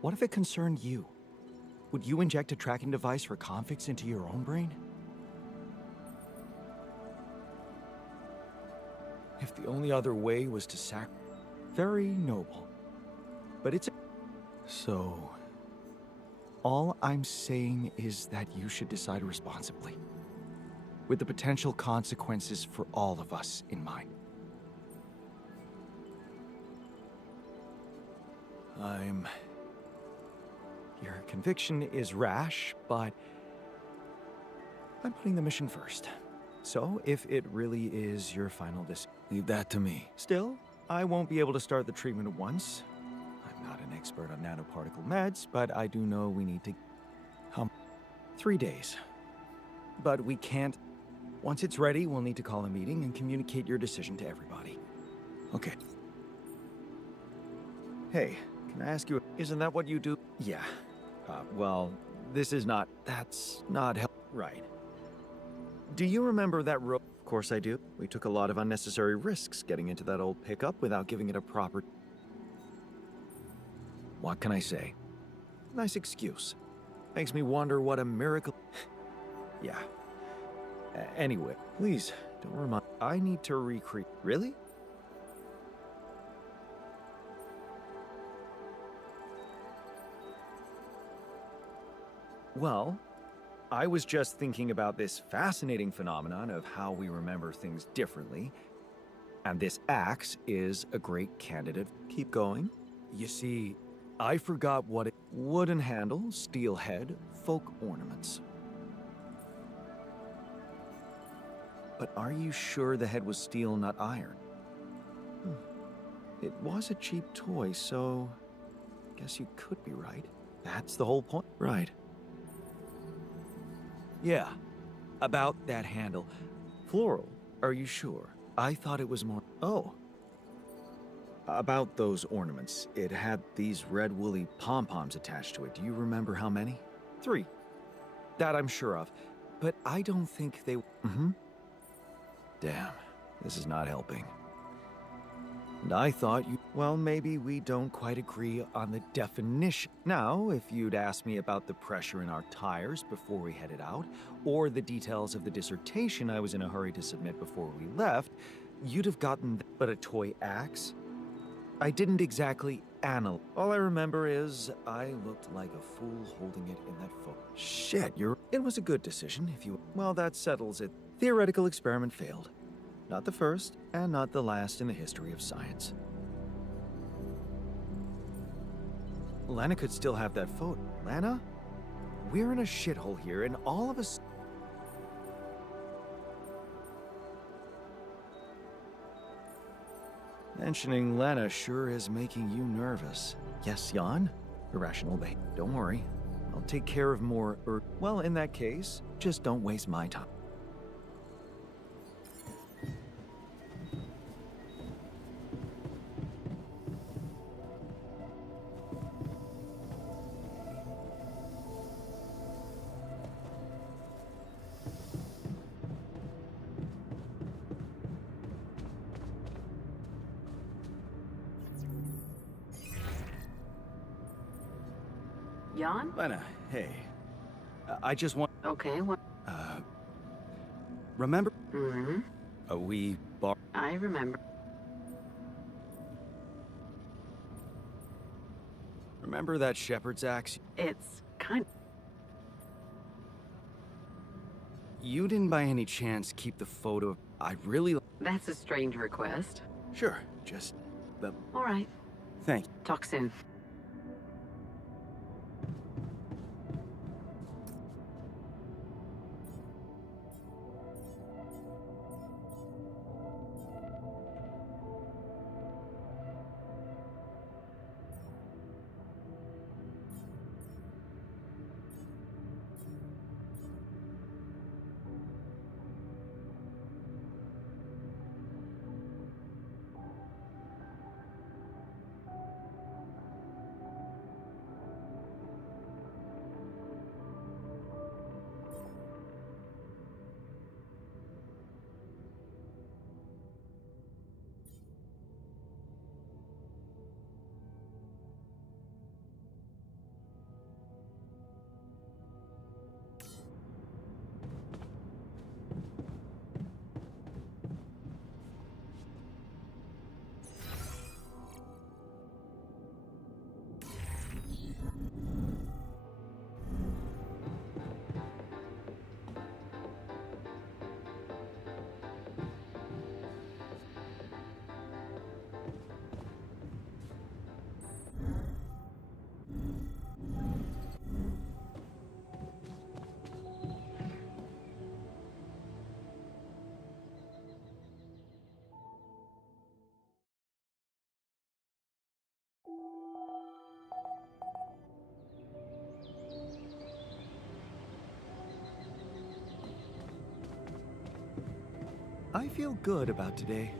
What if it concerned you? Would you inject a tracking device for convicts into your own brain? If the only other way was to Very noble. But it's... So... All I'm saying is that you should decide responsibly, with the potential consequences for all of us in mind. Your conviction is rash, but I'm putting the mission first. So, if it really is your final decision, Leave that to me. Still, I won't be able to start the treatment at once. I'm not an expert on nanoparticle meds, but I do know we need to... 3 days. But we can't... Once it's ready, we'll need to call a meeting and communicate your decision to everybody. Okay. Hey, can I ask you... Isn't that what you do? Yeah. Well, this is not... That's not help... Right. Do you remember that road? Of course I do. We took a lot of unnecessary risks getting into that old pickup without giving it a proper... What can I say? Nice excuse. Makes me wonder what a miracle... Yeah. Anyway, please, don't remind... I need to recreate... Really? Well, I was just thinking about this fascinating phenomenon of how we remember things differently, and this axe is a great candidate. Keep going. You see, I forgot what it... Wooden handle, steel head, folk ornaments. But are you sure the head was steel, not iron? It was a cheap toy, so... Guess you could be right. That's the whole point. Right. Yeah, about that handle. Floral, are you sure? I thought it was more... Oh. About those ornaments, it had these red woolly pom-poms attached to it. Do you remember how many? 3. That I'm sure of. But I don't think they... Damn, this is not helping. And I thought you. Well, maybe we don't quite agree on the definition. Now, if you'd asked me about the pressure in our tires before we headed out, or the details of the dissertation I was in a hurry to submit before we left, you'd have gotten. But a toy axe? I didn't exactly analyze. All I remember is I looked like a fool holding it in that photo. Shit, It was a good decision, if you. Well, that settles it. Theoretical experiment failed. Not the first, and not the last in the history of science. Lana could still have that photo. Lana? We're in a shithole here, and all of us. Mentioning Lana sure is making you nervous. Yes, Jan? Irrational behavior. Don't worry. I'll take care of more well, in that case, just don't waste my time. Jan? Lena, hey. I just want. Okay, what? Remember? Mm-hmm. We bar. I remember. Remember that shepherd's axe? It's kind You didn't by any chance keep the photo. I really. That's a strange request. Sure, just. All right. Thank you. Talk soon. I feel good about today.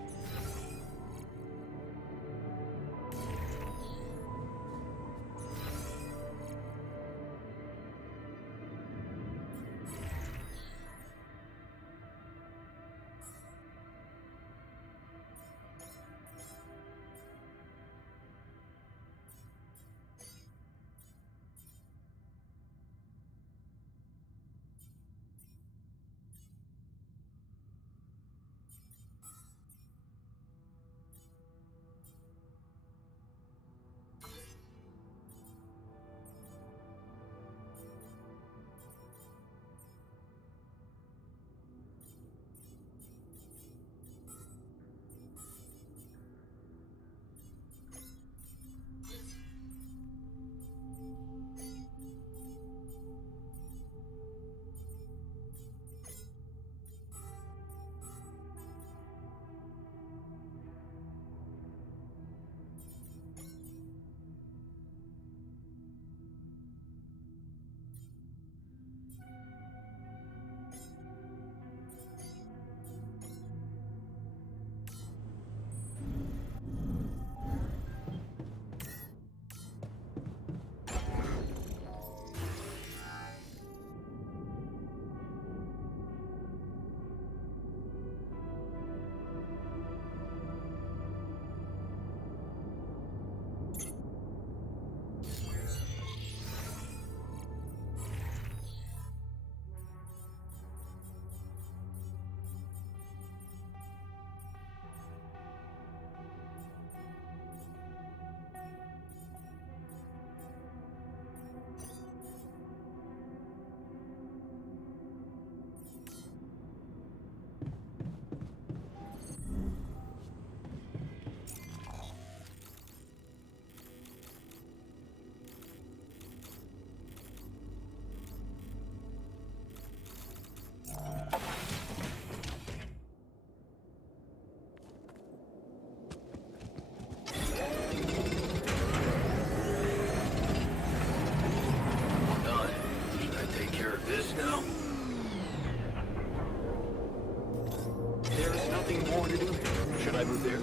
I move there?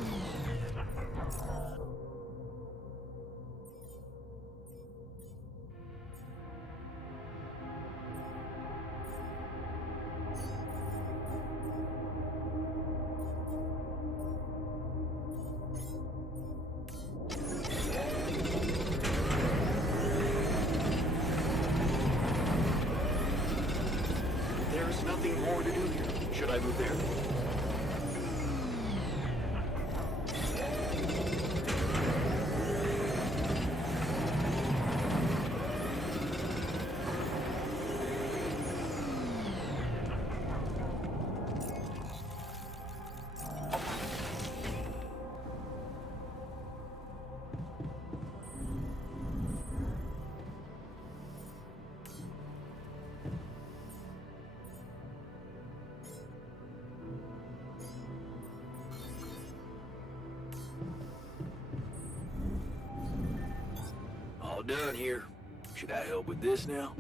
There's nothing more to do here. Should I move there? All done here. Should I help with this now?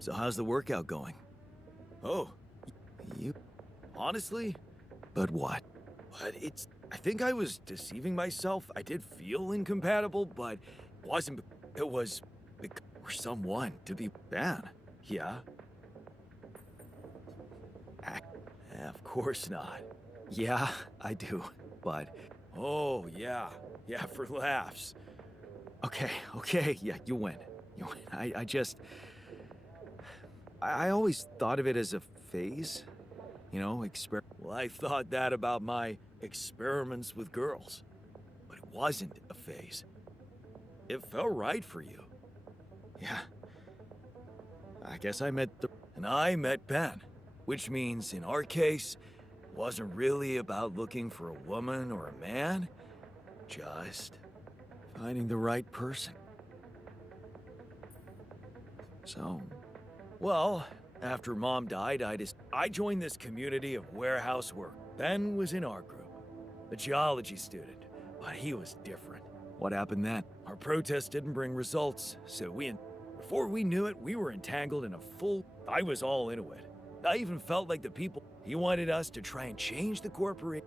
So how's the workout going? Oh, You... honestly? But what? But I think I was deceiving myself. I did feel incompatible, but it wasn't. It was because we're someone to be. Dan? Yeah? Of course not. Yeah, I do. But... Oh, yeah. Yeah, for laughs. Okay, yeah, you win. You win. I just... I always thought of it as a phase. You know, Well, I thought that about my experiments with girls. But it wasn't a phase. It felt right for you. Yeah. I guess I met And I met Ben. Which means, in our case, it wasn't really about looking for a woman or a man. Just finding the right person. So, well, after Mom died, I joined this community of warehouse work. Ben was in our group, a geology student, but he was different. what happened then? Our protest didn't bring results, so before we knew it, we were entangled in I was all into it. I even felt like the people, he wanted us to try and change the corporation.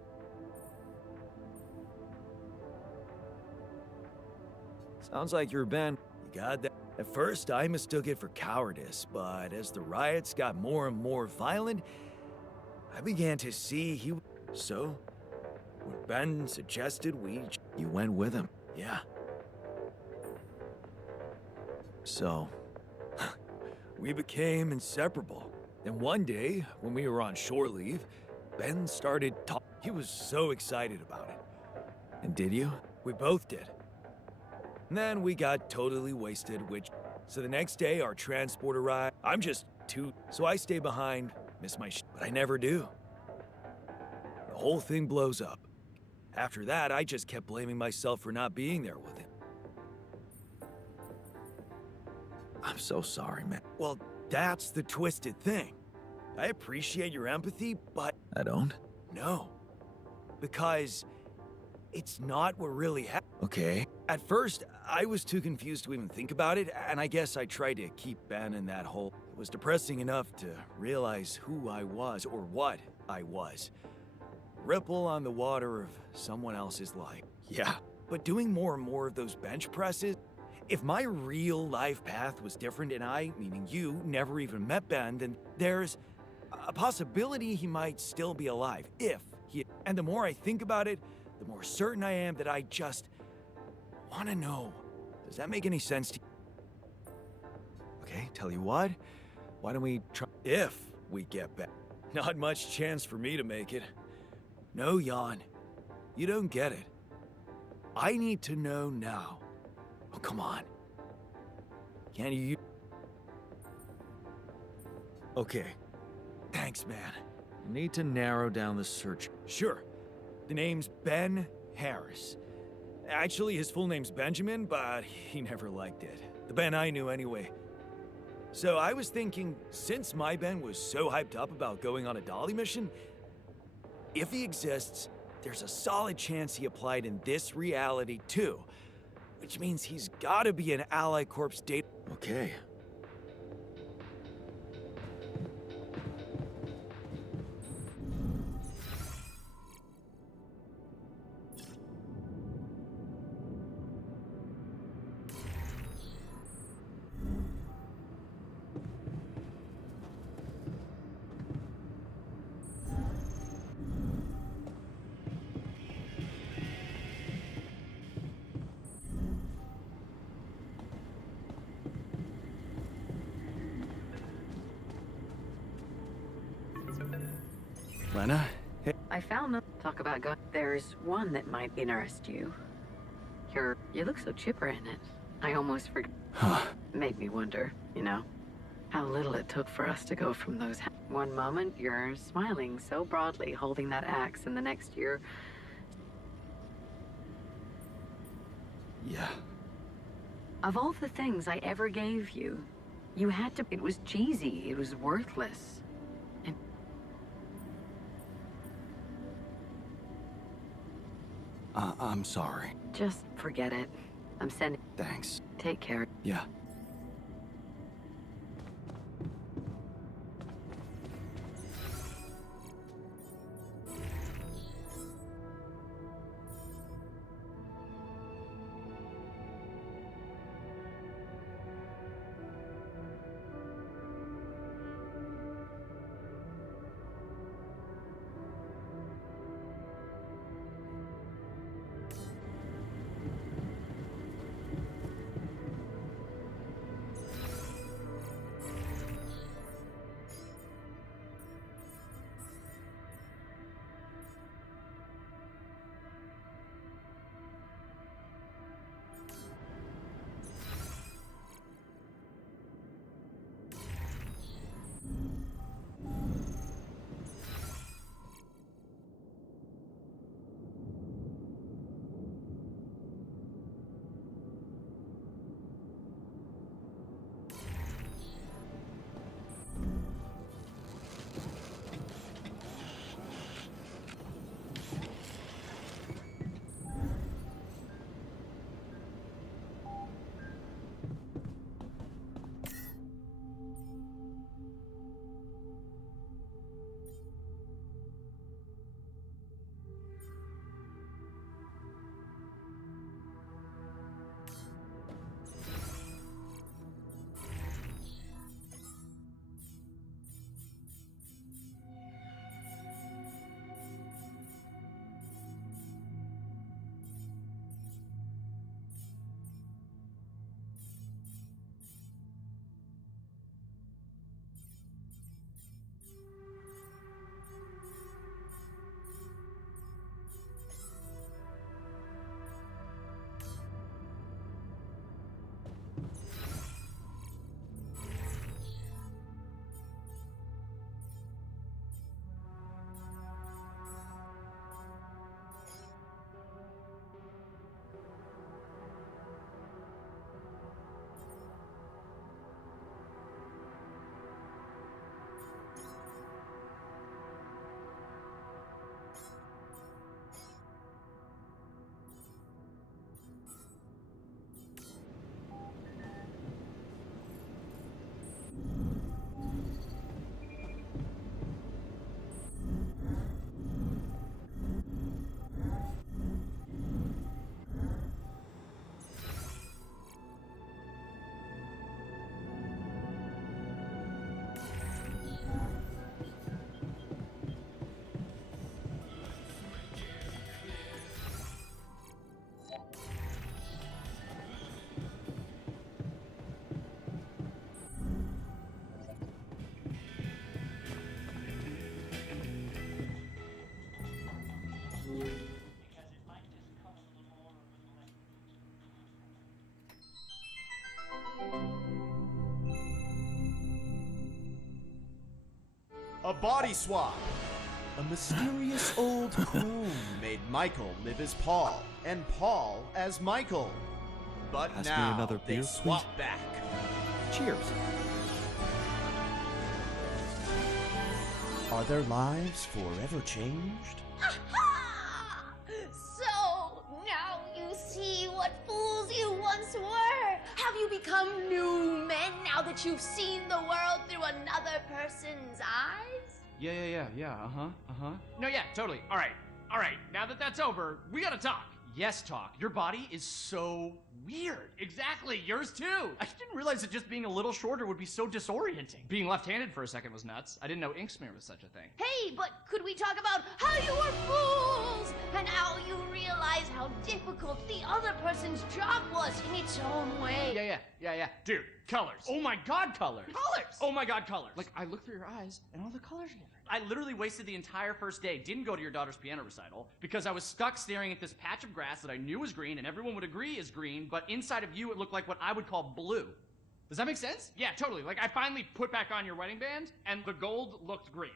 Sounds like you're Ben. You got that? At first, I mistook it for cowardice, but as the riots got more and more violent, I began to see he... So, when Ben suggested You went with him. Yeah. So, we became inseparable. Then one day, when we were on shore leave, Ben started talking. He was so excited about it. And did you? We both did. And then we got totally wasted, So the next day, our transport arrived. I'm just too... So I stay behind, miss my but I never do. The whole thing blows up. After that, I just kept blaming myself for not being there with him. I'm so sorry, man. Well, that's the twisted thing. I appreciate your empathy, but I don't? no. Because it's not what really happened. Okay. At first, I was too confused to even think about it, and I guess I tried to keep Ben in that hole. It was depressing enough to realize who I was, or what I was. Ripple on the water of someone else's life. Yeah. But doing more and more of those bench presses, if my real life path was different and I, meaning you, never even met Ben, then there's a possibility he might still be alive, if he... And the more I think about it, the more certain I am that I just want to know. Does that make any sense to you? Okay, tell you what. Why don't we try... If we get back. Not much chance for me to make it. No, Jan. You don't get it. I need to know now. Oh, come on. Can you... Okay. Thanks, man. You need to narrow down the search. Sure. The name's Ben Harris. Actually, his full name's Benjamin, but he never liked it. The Ben I knew anyway. So I was thinking, since my Ben was so hyped up about going on a Dolly mission, if he exists, there's a solid chance he applied in this reality too. Which means he's gotta be an Ally Corps data. Okay. Lena? Hey. I found them. Talk about going. There's one that might interest you. You look so chipper in it. I almost forgot. Huh. Made me wonder, how little it took for us to go from those. One moment you're smiling so broadly, holding that axe, and the next you're. Yeah. Of all the things I ever gave you, you had to. It was cheesy. It was worthless. And I'm sorry. just forget it. I'm sending. Thanks. Take care. Yeah. body swap. A mysterious old crone made Michael live as Paul, and Paul as Michael. But Pass me now another they beer, swap back. Cheers. Are their lives forever changed? So, now you see what fools you once were. Have you become new men now that you've seen the world through another person's eyes? Yeah, uh-huh. No, yeah, totally. All right, now that that's over, we gotta talk. Yes, talk. Your body is so weird. Exactly, yours too. I didn't realize that just being a little shorter would be so disorienting. Being left-handed for a second was nuts. I didn't know ink smear was such a thing. Hey, but could we talk about how you were fools and how you realize how difficult the other person's job was in its own way? Yeah. Dude, colors. Oh my god, colors. Colors! Oh my god, colors. Like, I look through your eyes and all the colors are different. I literally wasted the entire first day, didn't go to your daughter's piano recital, because I was stuck staring at this patch of grass that I knew was green and everyone would agree is green, but inside of you it looked like what I would call blue. Does that make sense? Yeah, totally. Like, I finally put back on your wedding band and the gold looked green.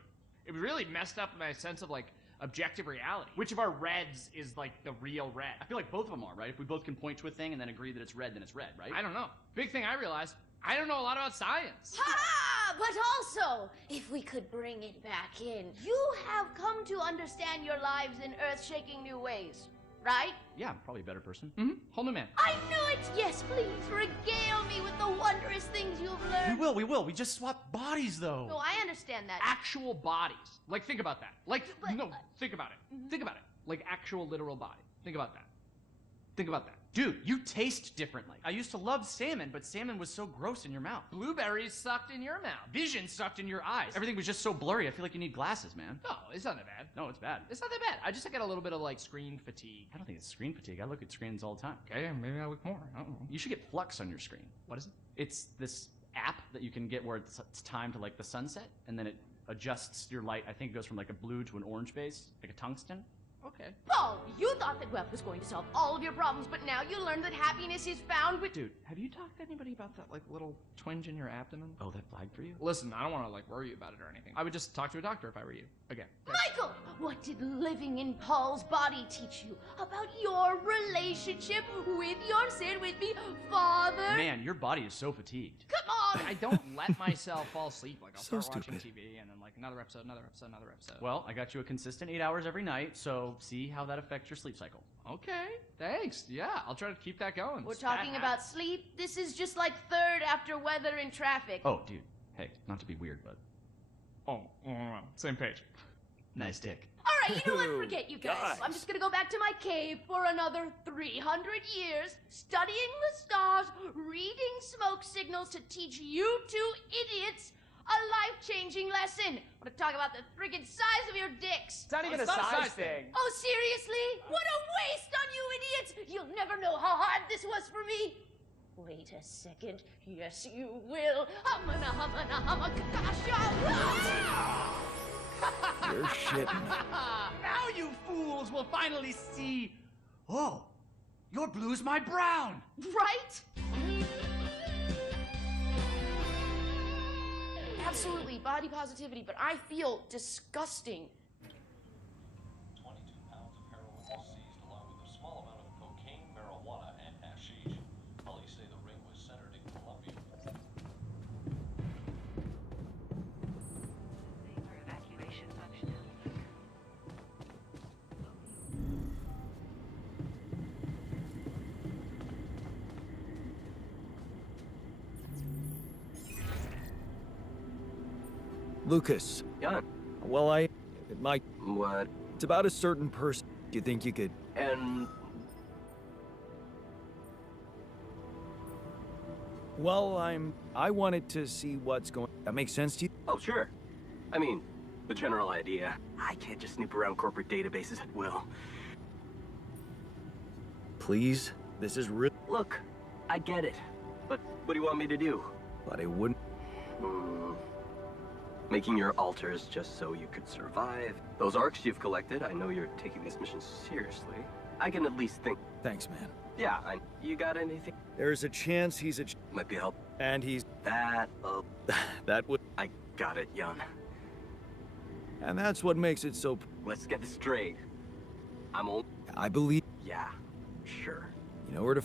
It really messed up my sense of, like, objective reality. Which of our reds is, like, the real red? I feel like both of them are, right? If we both can point to a thing and then agree that it's red, then it's red, right? I don't know. Big thing I realized, I don't know a lot about science. Ha! But also, if we could bring it back in, you have come to understand your lives in earth-shaking new ways, right? Yeah, I'm probably a better person. Mm-hmm. Whole new man. I knew it! Yes, please, regale me with the wondrous things you've learned. We will. We just swap bodies, though. No, I understand that. Actual bodies. Like, think about that. Like, But, think about it. Think about it. Like, actual literal body. Think about that. Think about that. Dude, you taste differently. I used to love salmon, but salmon was so gross in your mouth. Blueberries sucked in your mouth. Vision sucked in your eyes. Everything was just so blurry, I feel like you need glasses, man. No, it's not that bad. No, it's bad. It's not that bad. I just got a little bit of, like, screen fatigue. I don't think it's screen fatigue. I look at screens all the time. Okay, maybe I look more. I don't know. You should get Flux on your screen. What is it? It's this app that you can get where it's time to, like, the sunset, and then it adjusts your light. I think it goes from, like, a blue to an orange base, like a tungsten. Okay. Paul, you thought that wealth was going to solve all of your problems, but now you learned that happiness is found with— Dude, have you talked to anybody about that, like, little twinge in your abdomen? Oh, that flagged for you? Listen, I don't want to, like, worry you about it or anything. I would just talk to a doctor if I were you. Again. Michael, what did living in Paul's body teach you about your relationship with your sin-with-me father? Man, your body is so fatigued. Come on! I don't let myself fall asleep. Like, I'll So start watching stupid. TV and then, like, another episode. Well, I got you a consistent 8 hours every night, so see how that affects your sleep cycle. Okay, thanks. Yeah, I'll try to keep that going. We're talking about sleep. This is just like third after weather in traffic. Oh, dude. Hey, not to be weird, but... Oh, same page. Nice dick. All right, you know what? Forget you guys. I'm just gonna go back to my cave for another 300 years, studying the stars, reading smoke signals to teach you two idiots a life-changing lesson. I want to talk about the friggin' size of your dicks. It's not even a size thing. Oh, seriously? What a waste on you idiots! You'll never know how hard this was for me. Wait a second. Yes, you will. Humana, You're shitting. Now you fools will finally see... Oh, your blue's my brown. Right? Absolutely, body positivity, but I feel disgusting. 22 pounds of heroin was seized along with a small amount of cocaine, marijuana, and hashish. Police say the ring was centered in Colombia. Evacuation functionality. Lucas. Yeah. Well, it might. What? It's about a certain person. Do you think you could? And Well, I wanted to see what's going. That makes sense to you? oh, sure. I mean, the general idea. I can't just snoop around corporate databases at will. Please, this is real. Look, I get it. But what do you want me to do? But it wouldn't. Making your altars just so you could survive. Those arcs you've collected, I know you're taking this mission seriously. I can at least think. Thanks, man. Yeah, you got anything? There's a chance he's a. Might be a help. And he's. That, That would. I got it, Jan. And that's what makes it so... Let's get this straight. I'm old. I believe... Yeah, sure. You know where to...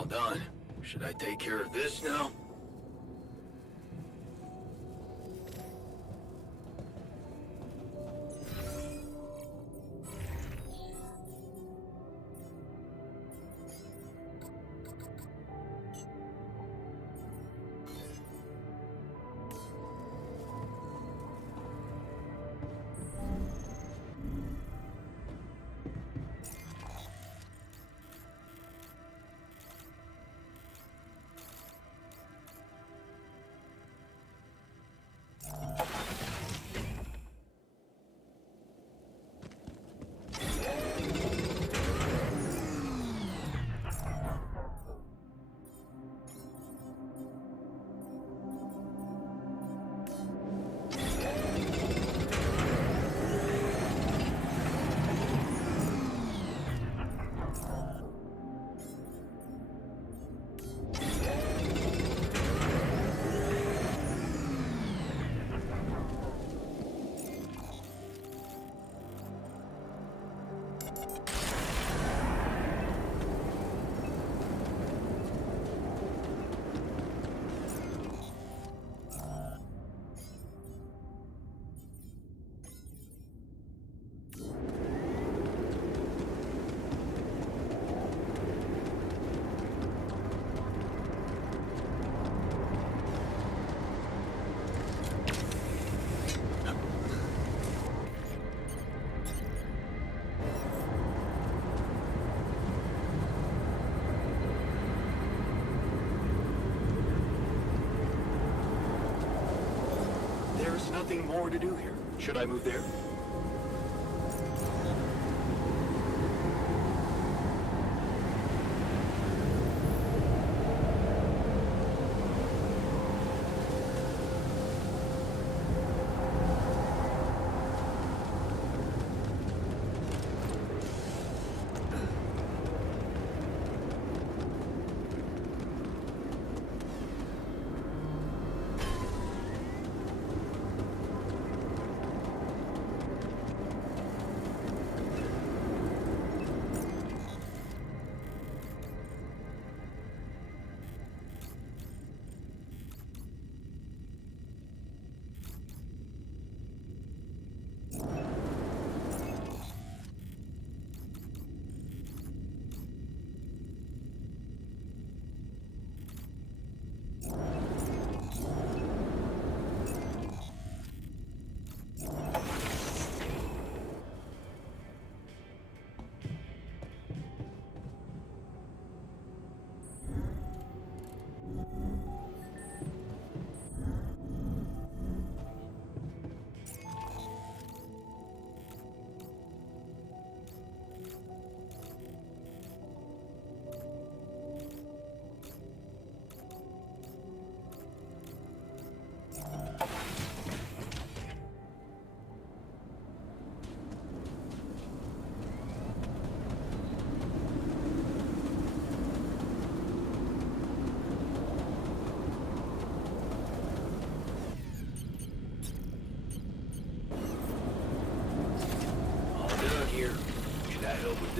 All done. Should I take care of this now? There's nothing more to do here. Should I move there?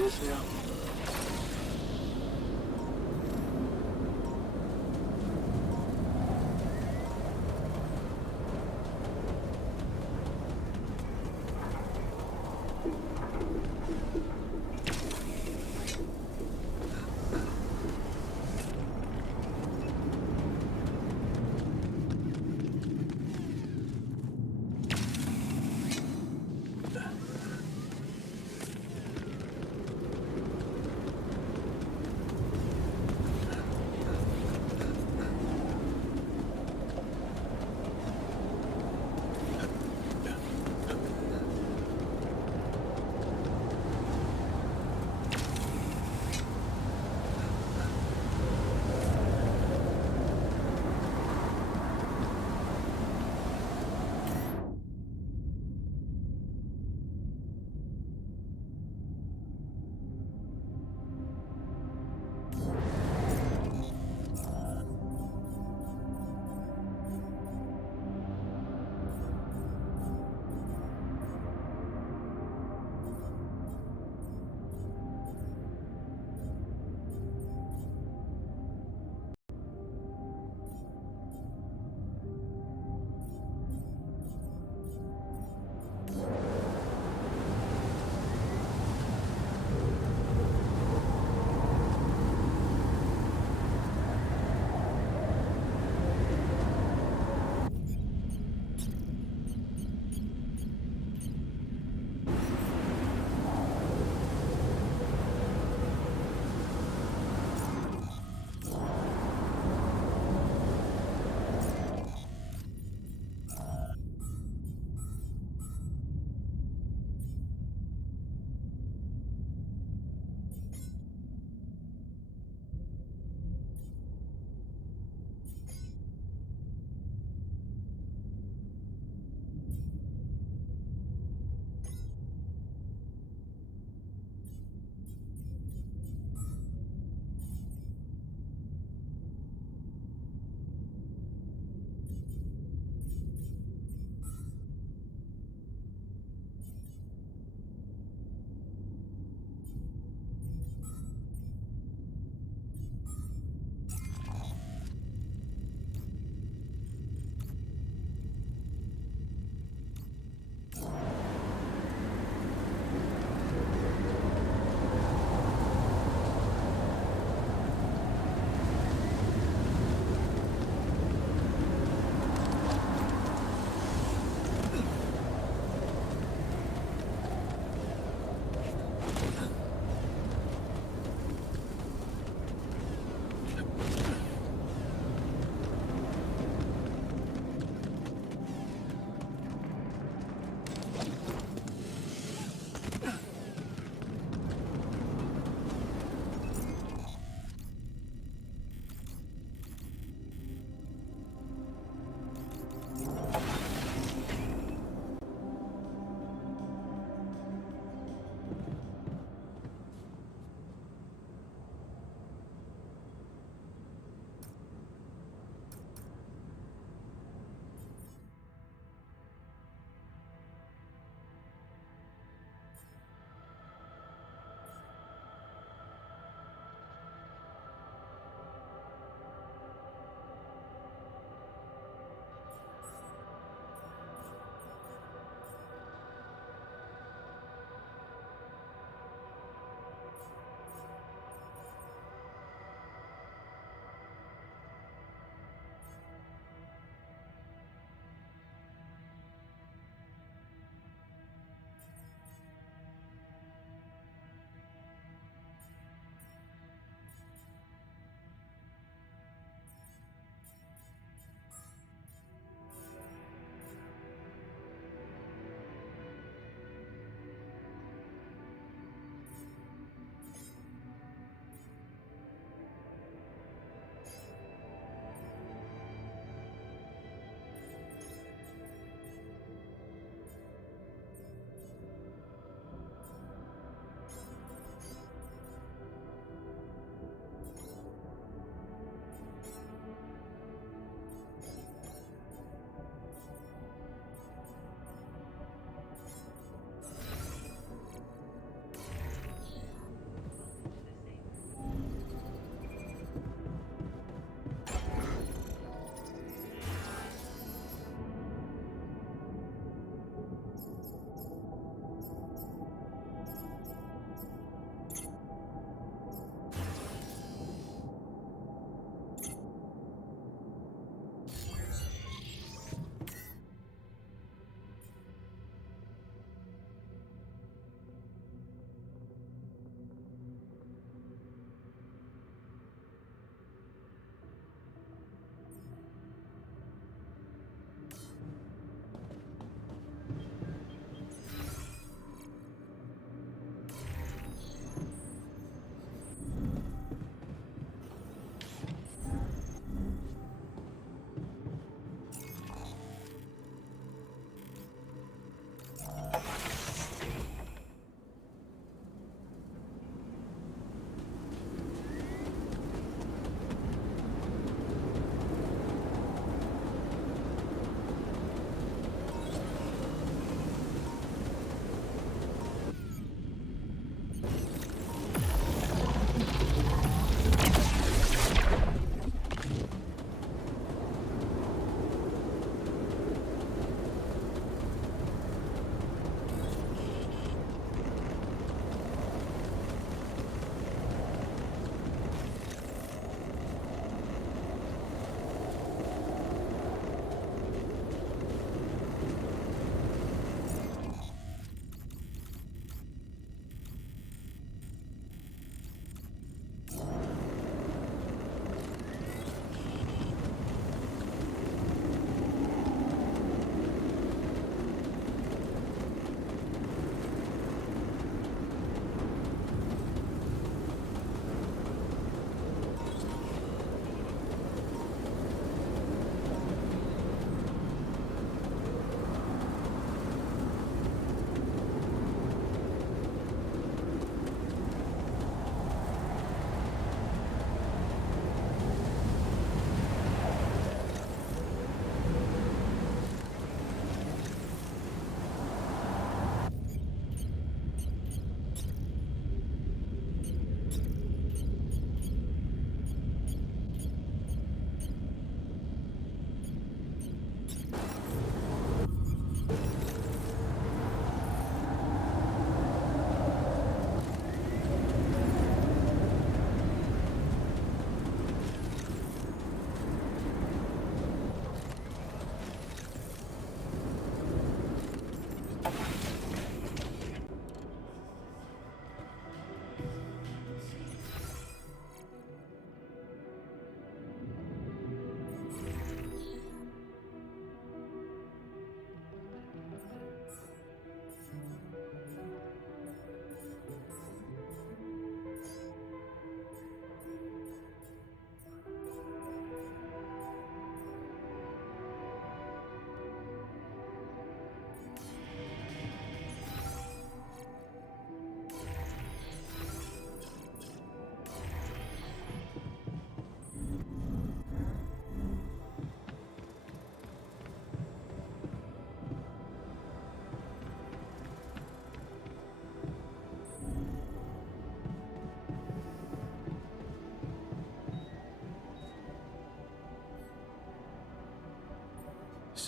this now?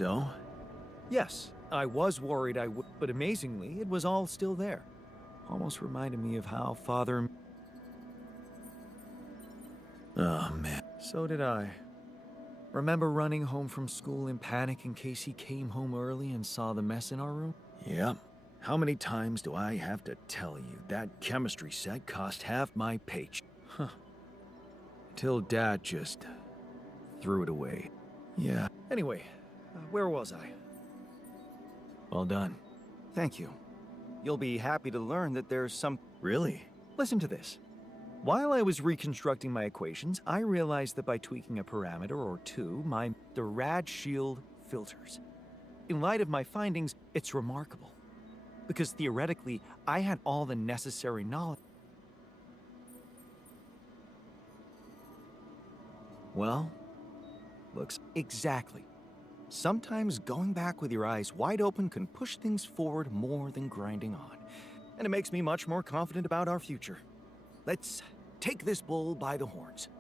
So? Yes, I was worried I would, but amazingly, it was all still there. Almost reminded me of how Father... Oh, man. So did I. Remember running home from school in panic in case he came home early and saw the mess in our room? Yep. How many times do I have to tell you that chemistry set cost half my paycheck? Huh. Till Dad just threw it away. Yeah. Anyway, where was I? Well done. Thank you. You'll be happy to learn that there's some... Really? Listen to this. While I was reconstructing my equations, I realized that by tweaking a parameter or two, the rad shield filters. In light of my findings, it's remarkable. Because theoretically, I had all the necessary knowledge. Well, looks... Exactly. Sometimes going back with your eyes wide open can push things forward more than grinding on. And it makes me much more confident about our future. Let's take this bull by the horns.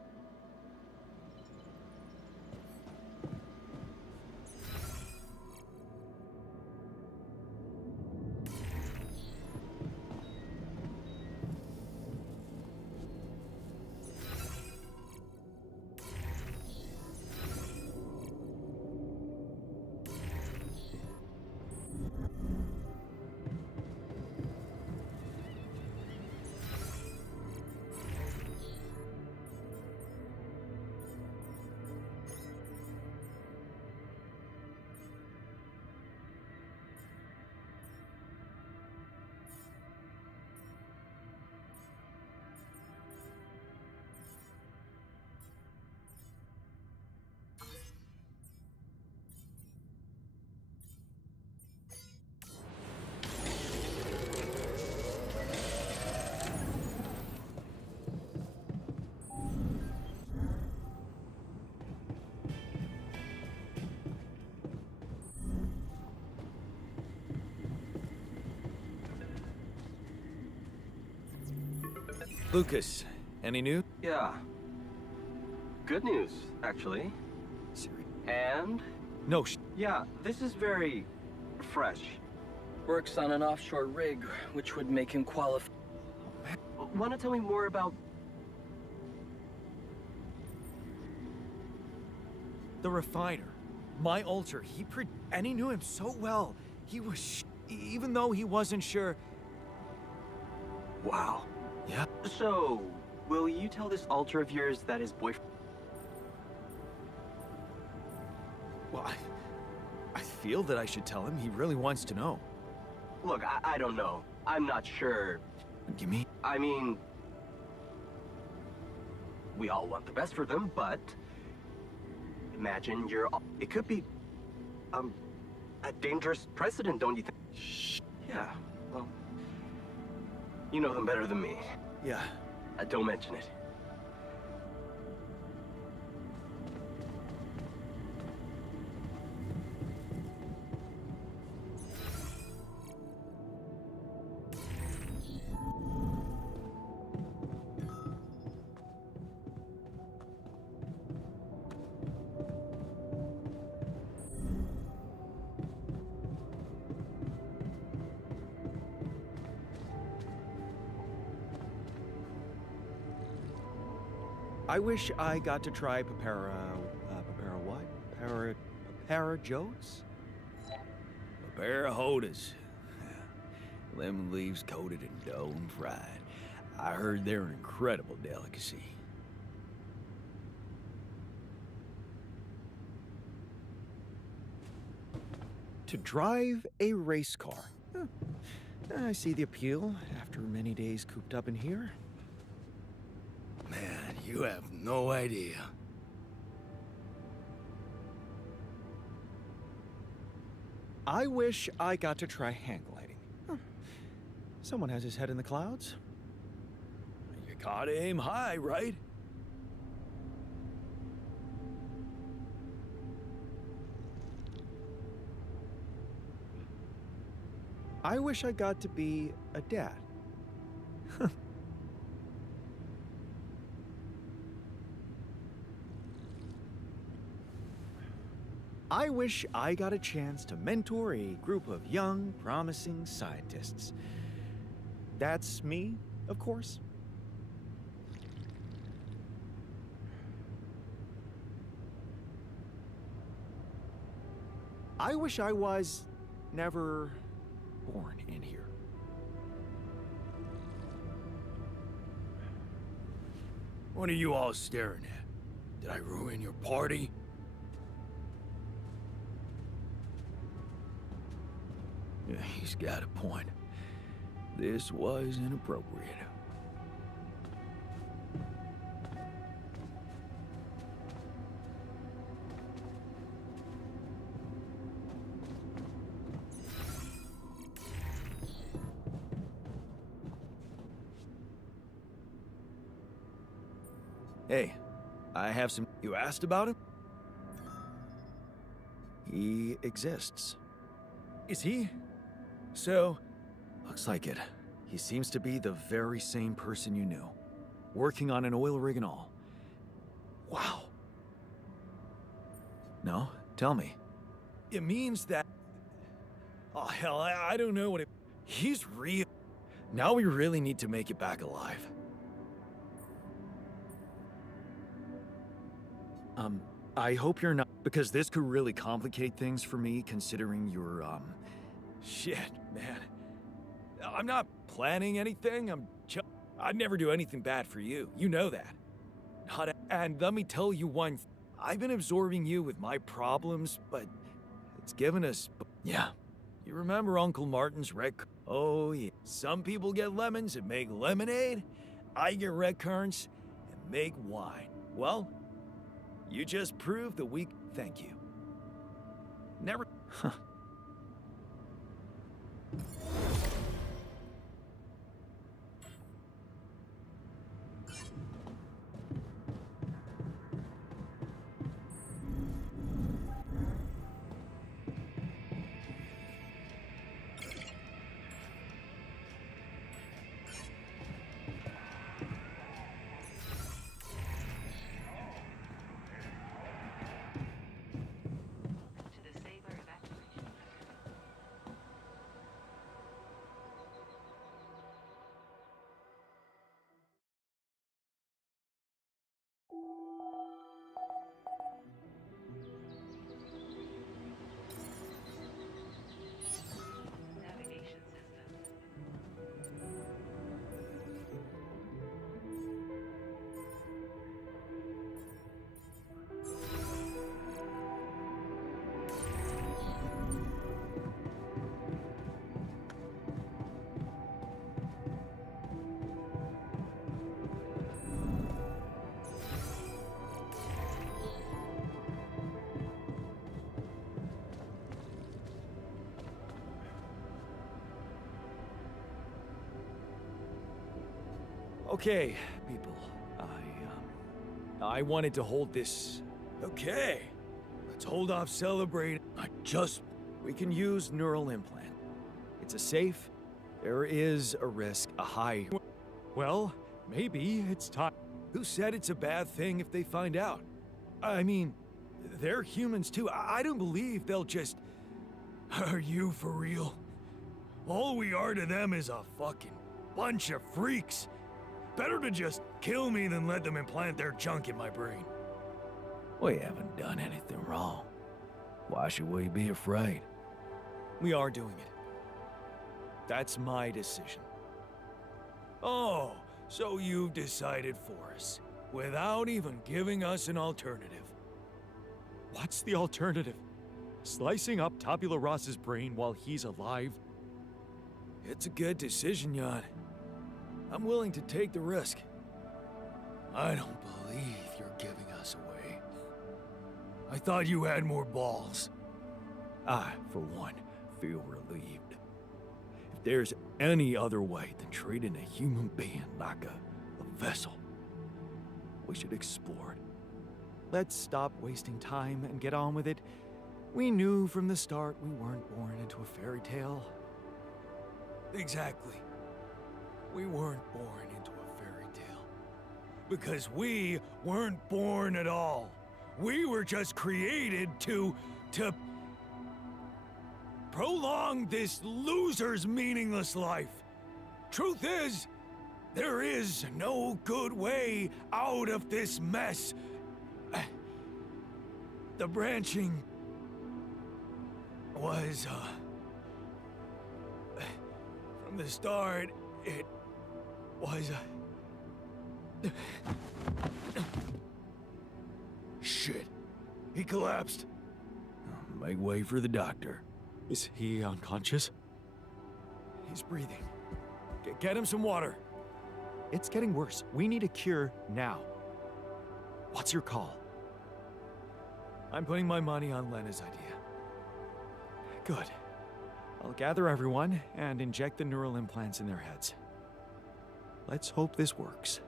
Lucas, any news? Yeah. Good news, actually. And? No, yeah, this is very fresh. Works on an offshore rig, which would make him qualify. Want to tell me more about... the refiner. My alter, and he knew him so well. He was even though he wasn't sure. Wow. Yeah. So, will you tell this alter of yours that his boyfriend... Well, I feel that I should tell him. He really wants to know. Look, I don't know. I'm not sure. You mean? I mean... we all want the best for them, but... imagine you're... it could be... a dangerous precedent, don't you think? Shh. Yeah, well... you know them better than me. Yeah. Don't mention it. I wish I got to try Papara what? Papara Joes? Papara Hodas. Lemon leaves coated in dough and fried. I heard they're an incredible delicacy. To drive a race car. Huh. I see the appeal after many days cooped up in here. Man, you have no idea. I wish I got to try hang gliding. Huh. Someone has his head in the clouds. You gotta aim high, right? I wish I got to be a dad. I wish I got a chance to mentor a group of young, promising scientists. That's me, of course. I wish I was never born in here. What are you all staring at? Did I ruin your party? Yeah, he's got a point. This was inappropriate. Hey, I have some... You asked about him? He exists. Is he? So... Looks like it. He seems to be the very same person you knew. Working on an oil rig and all. Wow. No? Tell me. It means that... Oh, hell, I don't know what it... He's real. Now we really need to make it back alive. I hope you're not... Because this could really complicate things for me, considering your, Shit, man. I'm not planning anything. I'd never do anything bad for you. You know that. And let me tell you one thing. I've been absorbing you with my problems, but it's given us... Yeah. You remember Uncle Martin's red... Oh, yeah. Some people get lemons and make lemonade. I get red currants and make wine. Well, you just proved that we... Thank you. Never... Huh. Okay, people. I wanted to hold this. Okay. Let's hold off celebrating. We can use neural implant. It's a safe. There is a risk, a high. Well, maybe it's time. Who said it's a bad thing if they find out? I mean, they're humans too. I don't believe they'll just... Are you for real? All we are to them is a fucking bunch of freaks. Better to just kill me than let them implant their junk in my brain. We haven't done anything wrong. Why should we be afraid? We are doing it. That's my decision. Oh, so you've decided for us, without even giving us an alternative. What's the alternative? Slicing up Tabula Rasa's brain while he's alive? It's a good decision, Jan. I'm willing to take the risk. I don't believe you're giving us away. I thought you had more balls. I, for one, feel relieved. If there's any other way than treating a human being like a vessel, we should explore it. Let's stop wasting time and get on with it. We knew from the start we weren't born into a fairy tale. Exactly. We weren't born into a fairy tale. Because we weren't born at all. We were just created to to prolong this loser's meaningless life. Truth is, there is no good way out of this mess. The branching was, from the start, it was, Shit. He collapsed. Make way for the doctor. Is he unconscious? He's breathing. Get him some water. It's getting worse. We need a cure now. What's your call? I'm putting my money on Lena's idea. Good. I'll gather everyone and inject the neural implants in their heads. Let's hope this works.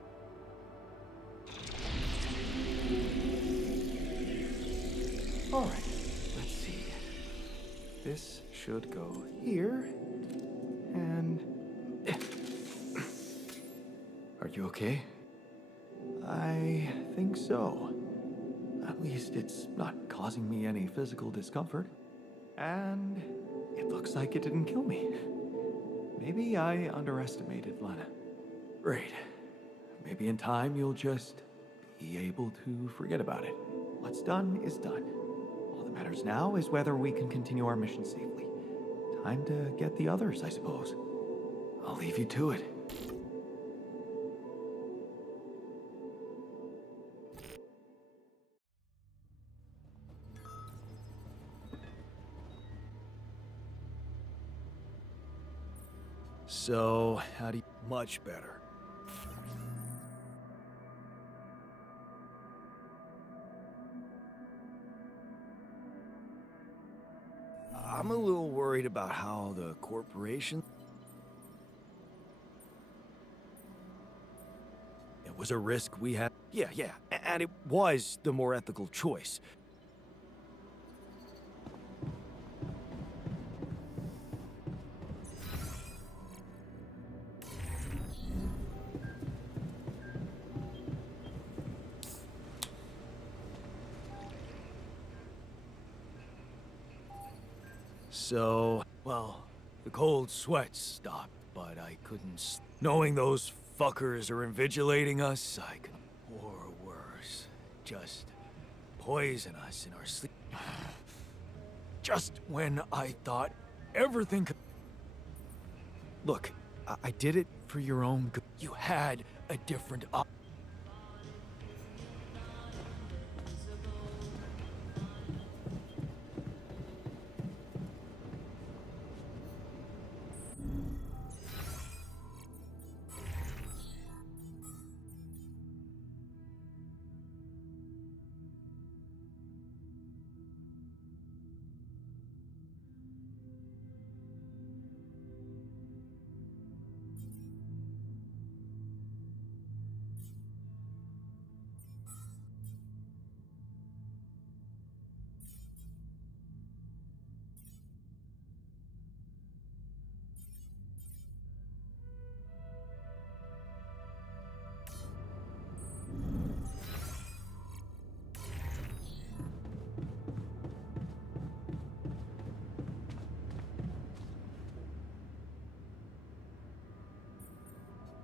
All right, let's see. This should go here, and... Are you okay? I think so. At least it's not causing me any physical discomfort. And it looks like it didn't kill me. Maybe I underestimated Lena. Great. Maybe in time you'll just be able to forget about it. What's done is done. All that matters now is whether we can continue our mission safely. Time to get the others, I suppose. I'll leave you to it. So, how do you... Much better. I'm a little worried about how the corporation... It was a risk we had... Yeah, and it was the more ethical choice. So, well, the cold sweats stopped, but I couldn't knowing those fuckers are invigilating us, I could... Or worse, just poison us in our sleep. Just when I thought everything could... Look, I did it for your own good. You had a different option.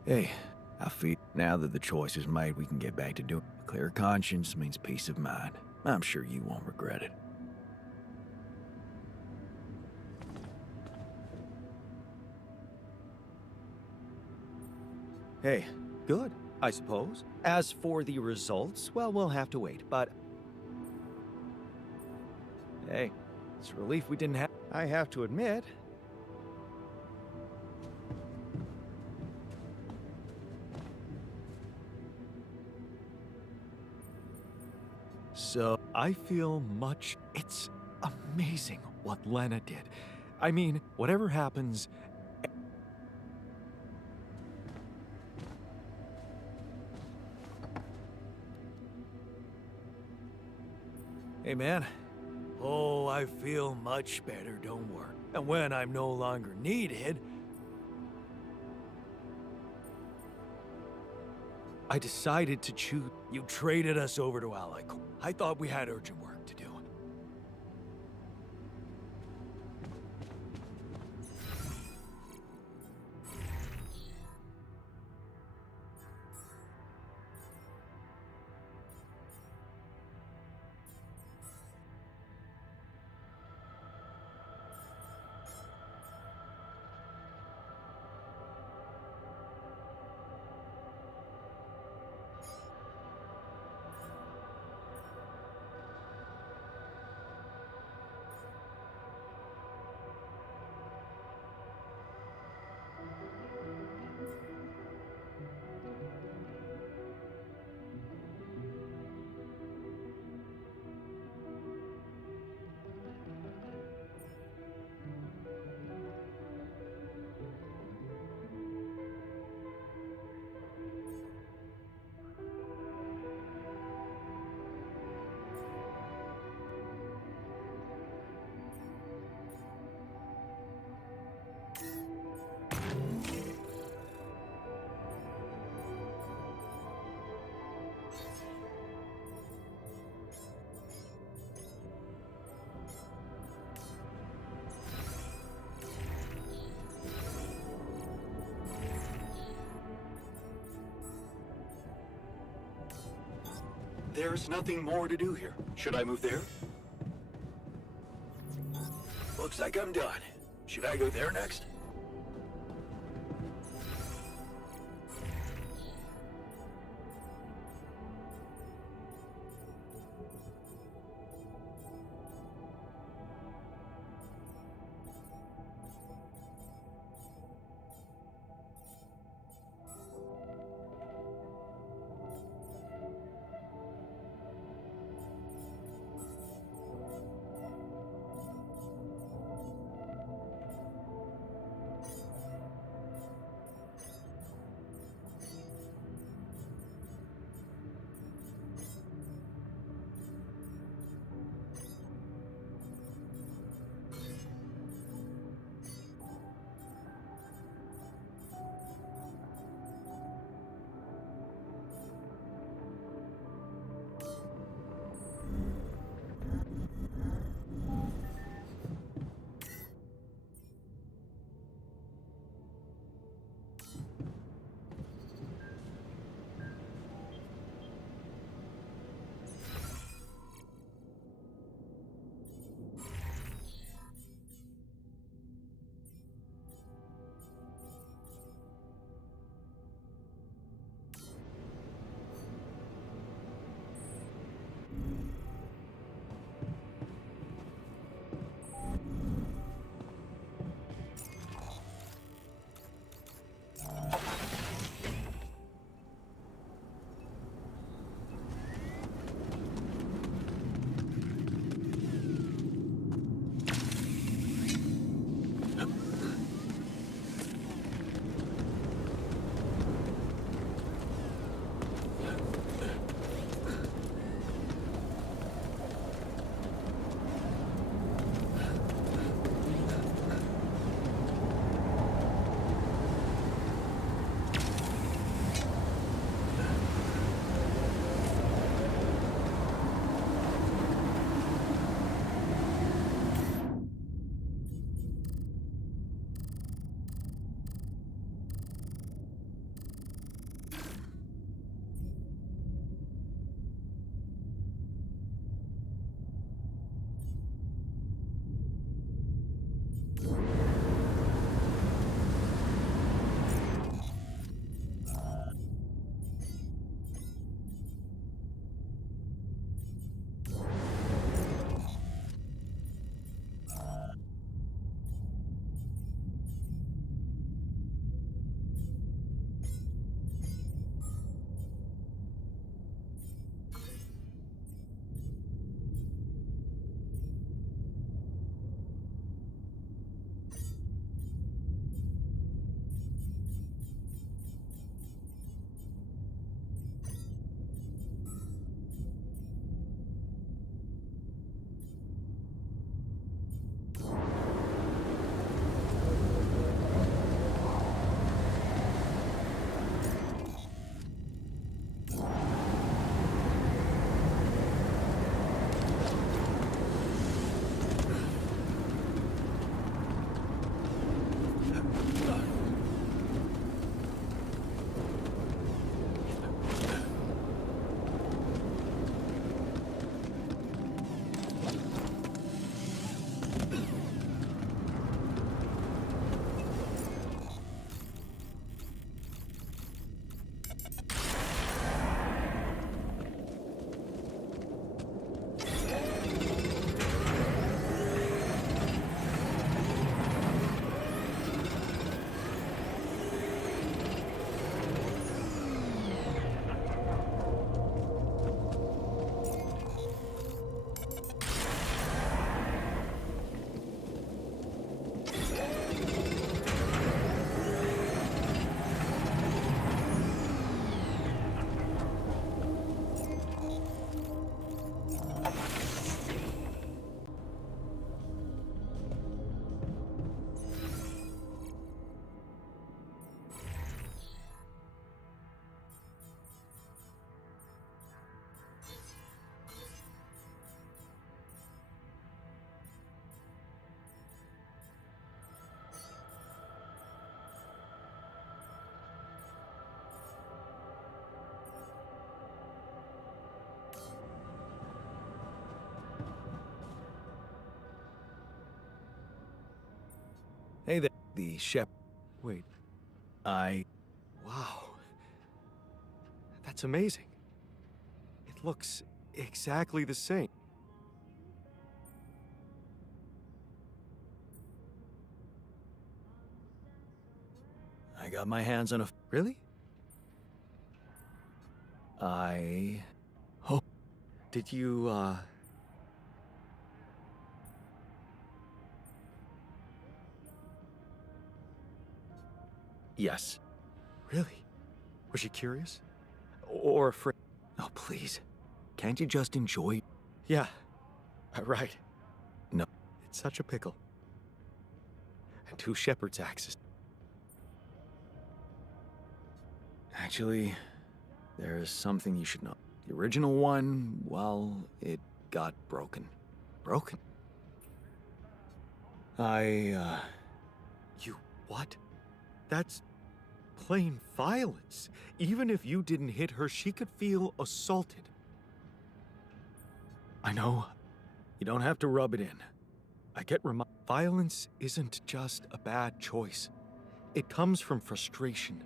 Hey, I feel now that the choice is made, we can get back to doing it. A clear conscience means peace of mind. I'm sure you won't regret it. Hey, good, I suppose. As for the results, well, we'll have to wait, but... Hey, it's a relief we didn't have... I have to admit... So, I feel much... It's amazing what Lena did. I mean, whatever happens... Hey, man. Oh, I feel much better, don't worry. And when I'm no longer needed... I decided to choose... You traded us over to Alec. I thought we had urgent work to do. There's nothing more to do here. Should I move there? Looks like I'm done. Should I go there next? the Shep. Wait, I. wow. That's amazing. It looks exactly the same. I got my hands on a. Really? I. Did you, Yes. Really? Was she curious? Or afraid? Oh, please. Can't you just enjoy? Yeah. Right. No. It's such a pickle. And 2 shepherd's axes. Actually, there is something you should know. The original one, well, it got broken. Broken? I, You what? That's plain violence. Even if you didn't hit her, she could feel assaulted. I know. You don't have to rub it in. I get violence isn't just a bad choice. It comes from frustration.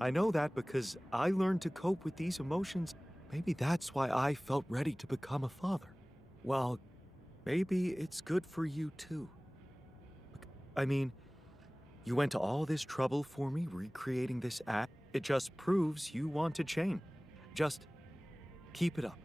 I know that because I learned to cope with these emotions. Maybe that's why I felt ready to become a father. Well, maybe it's good for you too. I mean, you went to all this trouble for me, recreating this act. It just proves you want to change. Just keep it up.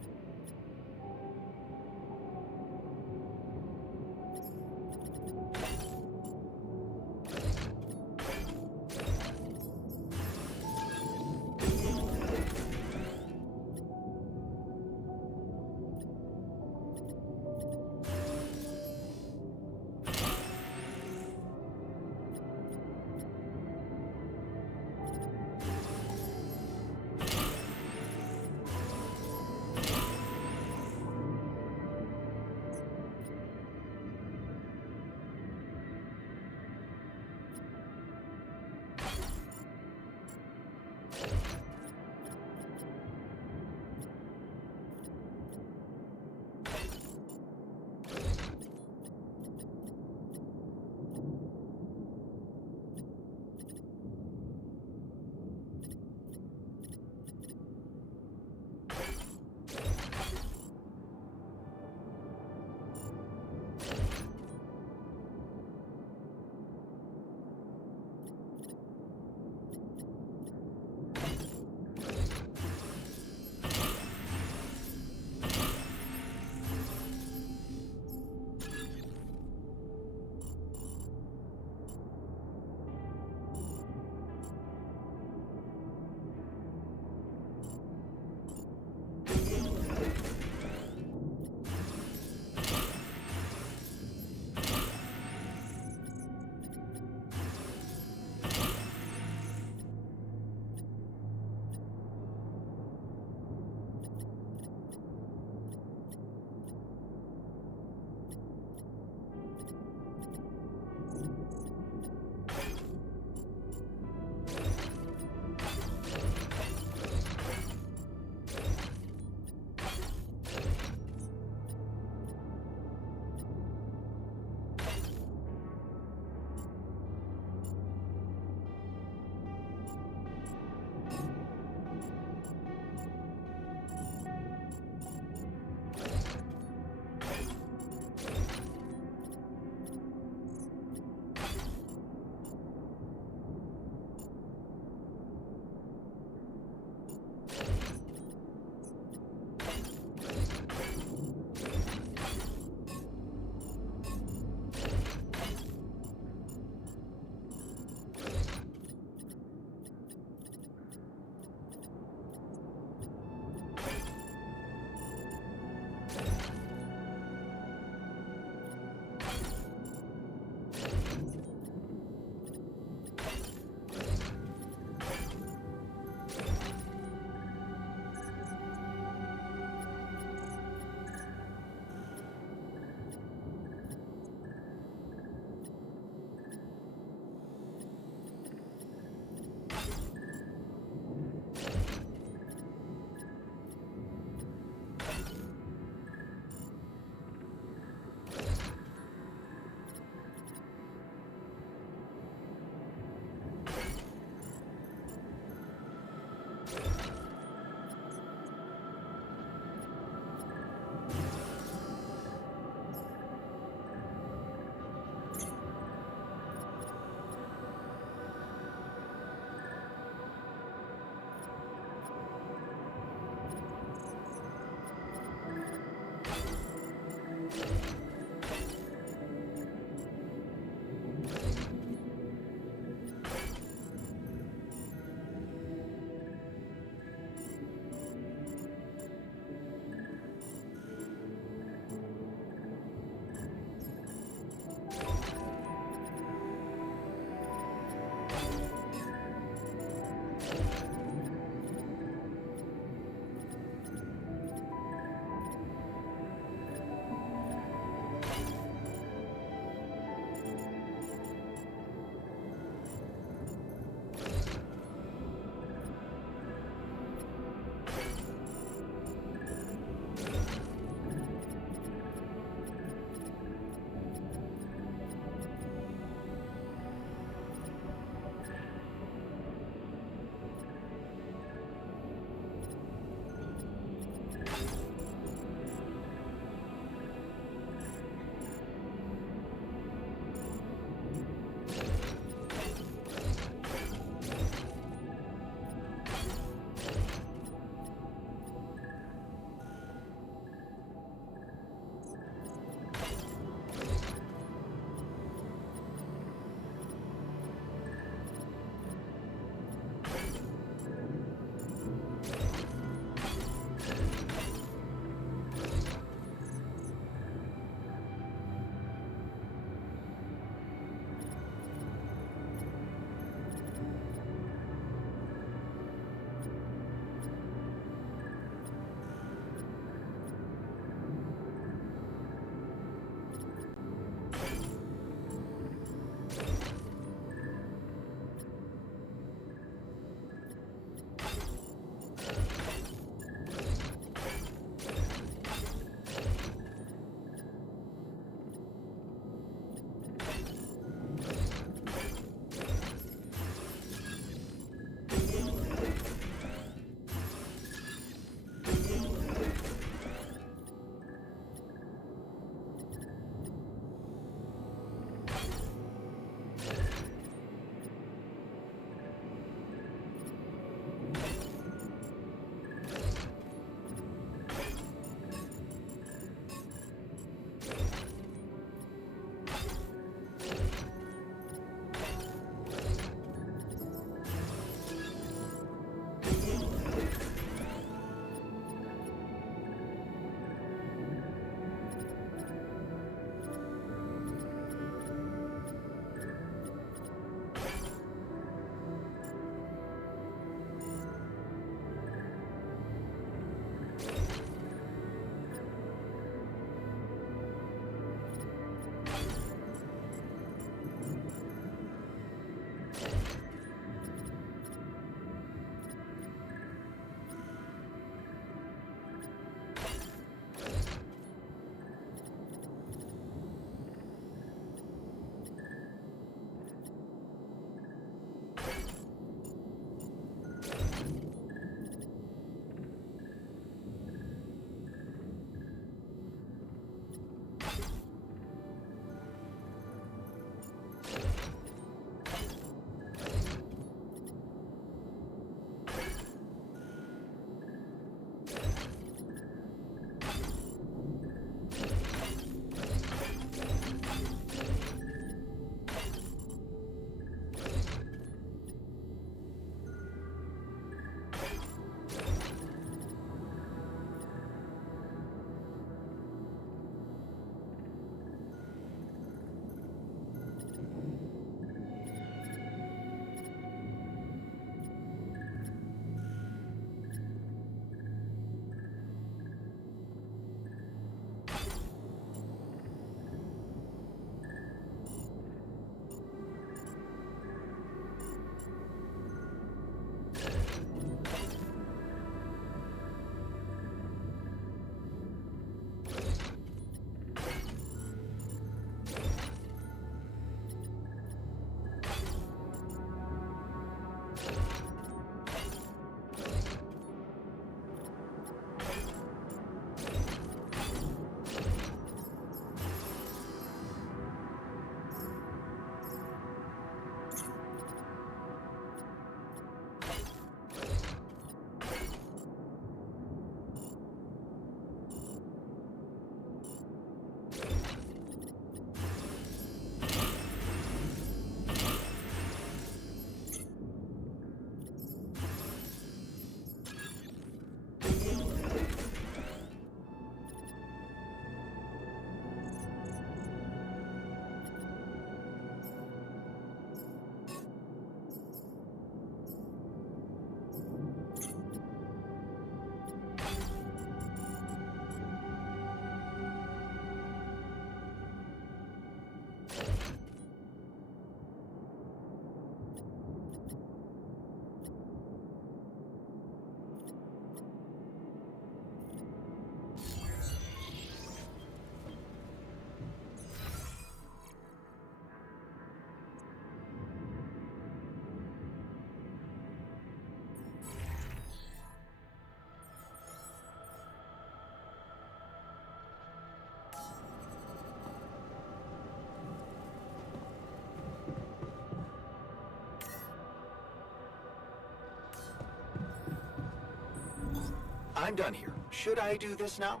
I'm done here. Should I do this now?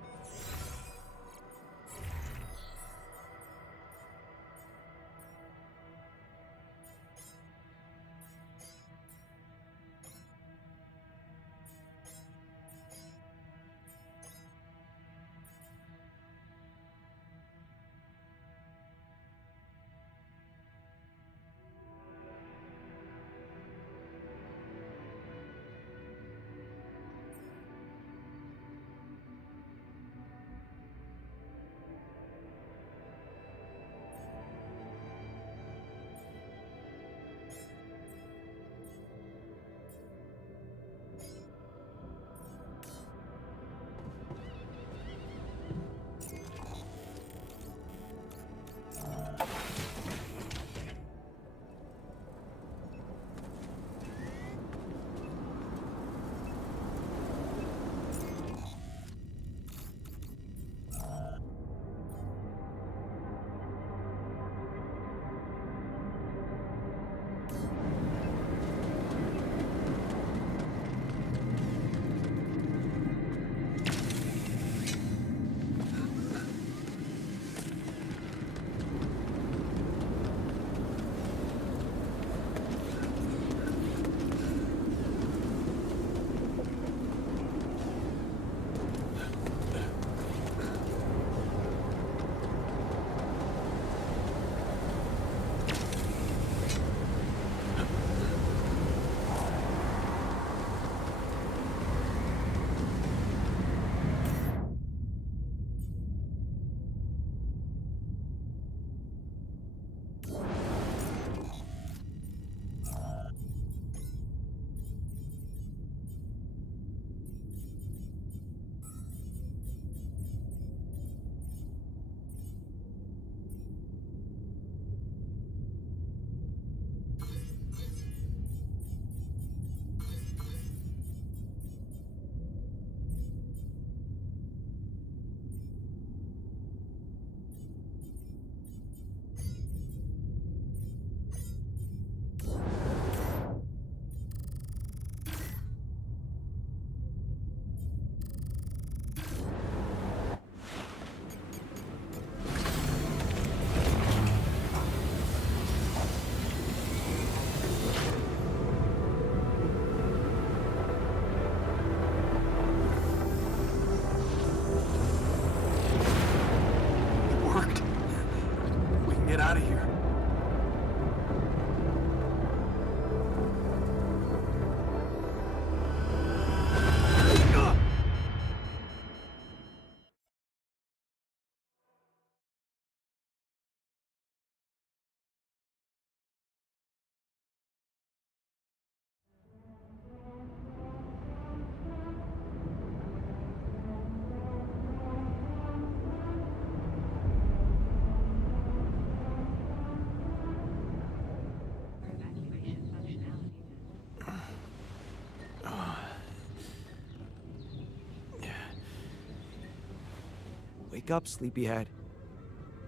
Wake up, sleepyhead.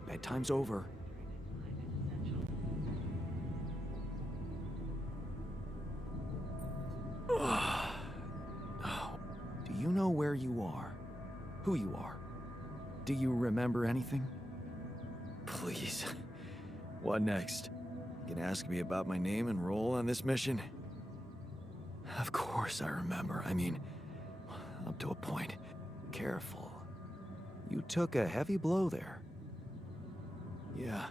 Bedtime's over. Do you know where you are? Who you are? Do you remember anything? Please. What next? You can ask me about my name and role on this mission? Of course I remember. I mean, up to a point. Careful. You took a heavy blow there. Yeah,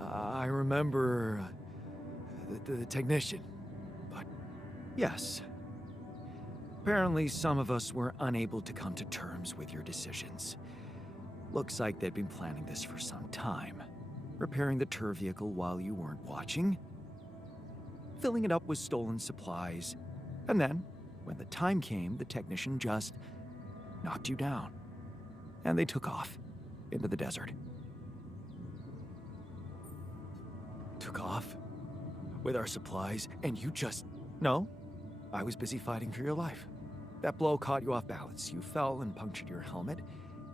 I remember the technician. But yes. Apparently some of us were unable to come to terms with your decisions. Looks like they'd been planning this for some time. Repairing the tour vehicle while you weren't watching. Filling it up with stolen supplies. And then, when the time came, the technician just knocked you down. And they took off into the desert. Took off? With our supplies, and you just... No, I was busy fighting for your life. That blow caught you off balance. You fell and punctured your helmet.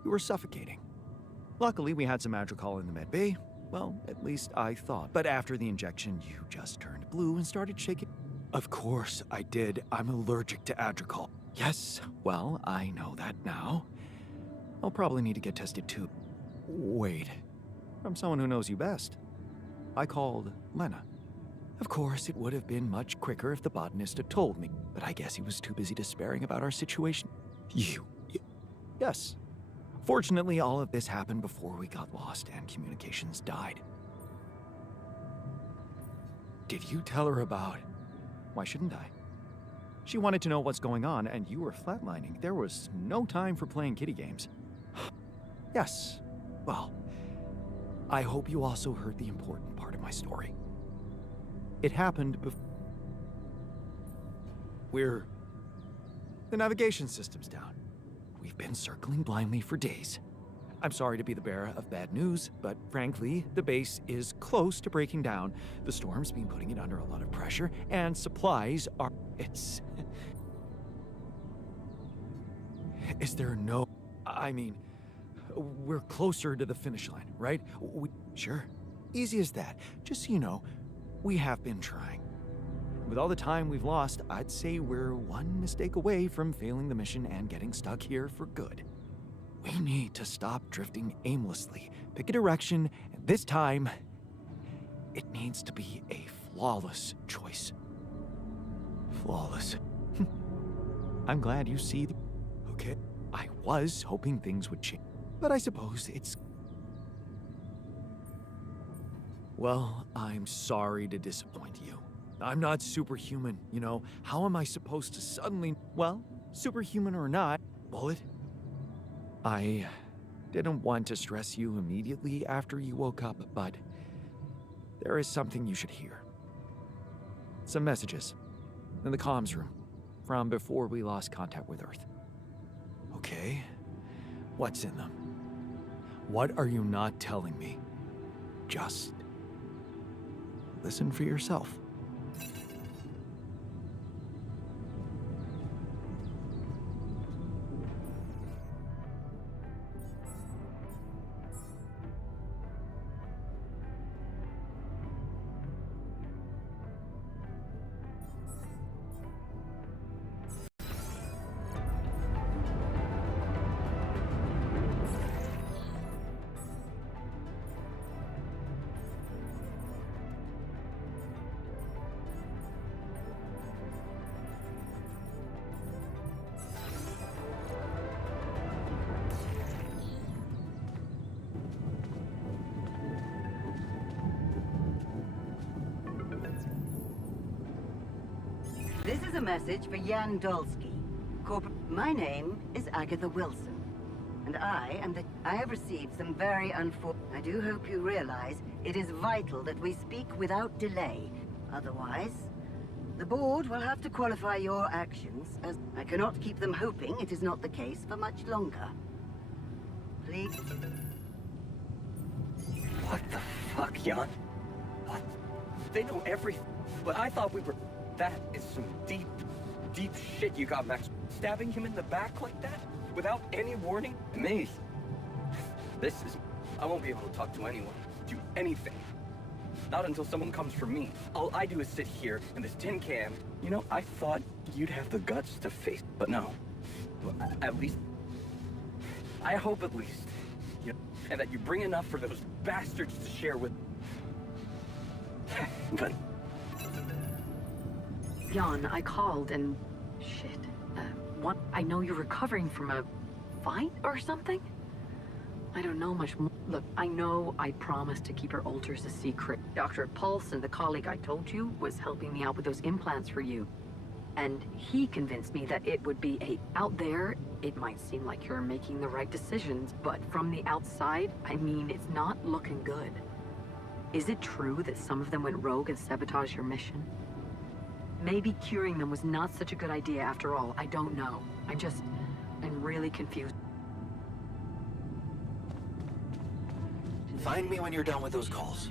You were suffocating. Luckily, we had some Adricol in the med bay. Well, at least I thought. But after the injection, you just turned blue and started shaking. Of course I did. I'm allergic to Adricol. Yes, well, I know that now. I'll probably need to get tested too. Wait. From someone who knows you best. I called Lena. Of course, it would have been much quicker if the botanist had told me, but I guess he was too busy despairing about our situation. Yes. Fortunately, all of this happened before we got lost and communications died. Did you tell her about... Why shouldn't I? She wanted to know what's going on, and you were flatlining. There was no time for playing kiddie games. Yes. Well, I hope you also heard the important part of my story. It happened before... The navigation system's down. We've been circling blindly for days. I'm sorry to be the bearer of bad news, but frankly, the base is close to breaking down. The storm's been putting it under a lot of pressure, and supplies are... Is there no... I mean, we're closer to the finish line, right? Sure. Easy as that. Just so you know, we have been trying. With all the time we've lost, I'd say we're one mistake away from failing the mission and getting stuck here for good. We need to stop drifting aimlessly, pick a direction, and this time, it needs to be a flawless choice. Flawless. I'm glad you see the... Okay. I was hoping things would change, but I suppose it's... Well, I'm sorry to disappoint you. I'm not superhuman, you know. How am I supposed to suddenly... Well, superhuman or not, Bullet, I didn't want to stress you immediately after you woke up, but there is something you should hear. Some messages in the comms room from before we lost contact with Earth. Okay. What's in them? What are you not telling me? Just listen for yourself. This is a message for Jan Dolsky. My name is Agatha Wilson, and I have received some very unfortunate... I do hope you realize it is vital that we speak without delay. Otherwise, the board will have to qualify your actions as... I cannot keep them hoping it is not the case for much longer. Please... What the fuck, Jan? What? They know everything, but I thought we were... That is some deep, deep shit you got, Max. Stabbing him in the back like that? Without any warning? Me? This is... I won't be able to talk to anyone, do anything. Not until someone comes for me. All I do is sit here in this tin can. You know, I thought you'd have the guts to face... But no. Well, at least... I hope at least. You know, and that you bring enough for those bastards to share with... But... Jan, I called and... Shit. I know you're recovering from a fight or something? I don't know much more. Look, I know I promised to keep your alters a secret. Dr. Paulson, the colleague I told you, was helping me out with those implants for you. And he convinced me that it would be out there, it might seem like you're making the right decisions, but from the outside, I mean, it's not looking good. Is it true that some of them went rogue and sabotaged your mission? Maybe curing them was not such a good idea after all. I don't know. I'm really confused. Find me when you're done with those calls.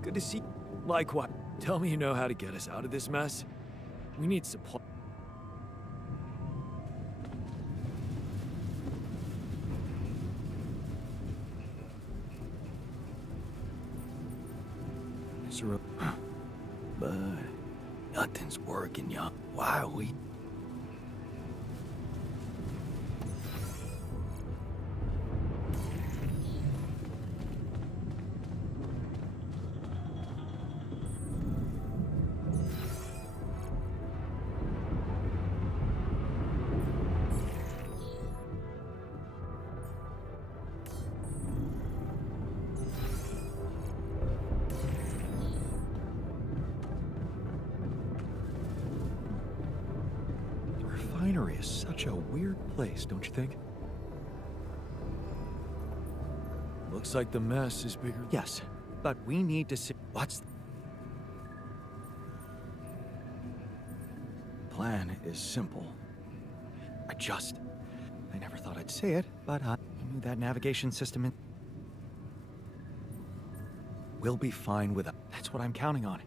Good to see you. Likewise. Tell me you know how to get us out of this mess. We need supply. But nothing's working, y'all. Why are we... Refinery is such a weird place, don't you think? Looks like the mess is bigger. Yes, but we need to see... What's... Plan is simple. I never thought I'd say it, but I knew that navigation system in... We'll be fine with it. That's what I'm counting on.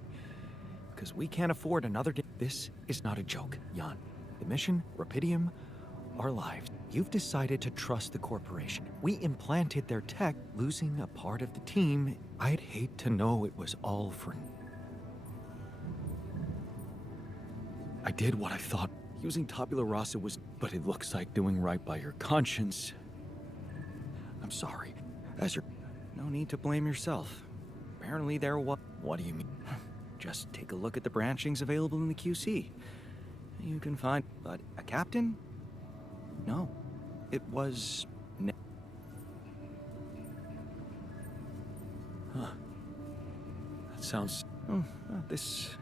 Because we can't afford another day. This is not a joke, Jan. The mission, Rapidium, our lives. You've decided to trust the corporation. We implanted their tech, losing a part of the team. I'd hate to know it was all for... I did what I thought. Using tabula rasa was... But it looks like doing right by your conscience. I'm sorry. No need to blame yourself. Apparently there was... What do you mean? Just take a look at the branchings available in the QC. You can find... But a captain? No. It was... Huh. That sounds... this...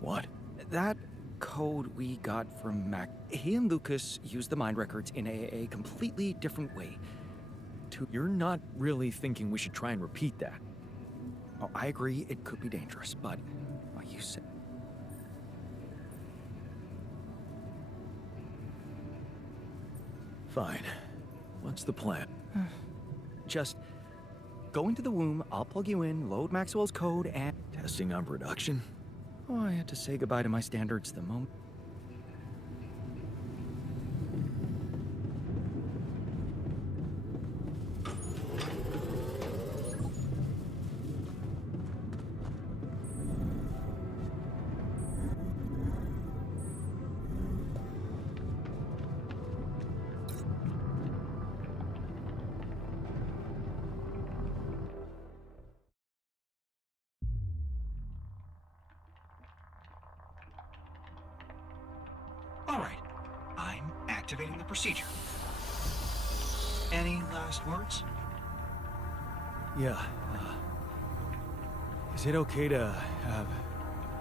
What? That code we got from Mac... He and Lucas used the mind records in a completely different way. You're not really thinking we should try and repeat that? Oh, I agree it could be dangerous, but... Well, you said... Fine. What's the plan? Just go into the womb, I'll plug you in, load Maxwell's code, and... Testing on production? Oh, I had to say goodbye to my standards the moment... All right, I'm activating the procedure. Any last words? Yeah, is it okay to have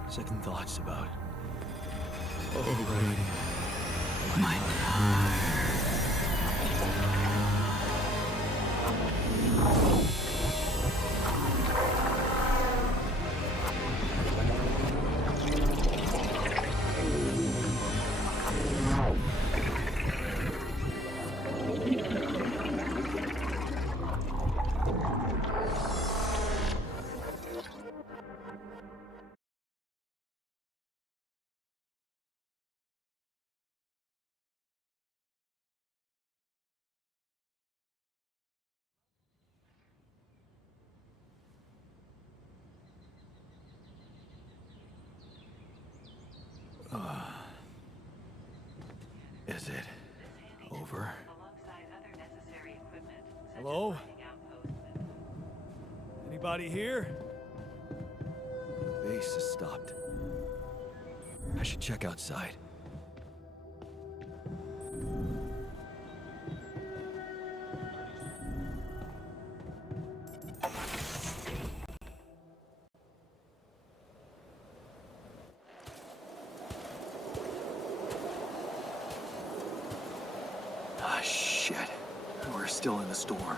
second thoughts about... Overriding my power? is it? Over? Hello? Anybody here? Base has stopped. I should check outside. Ah, shit. We're still in the storm.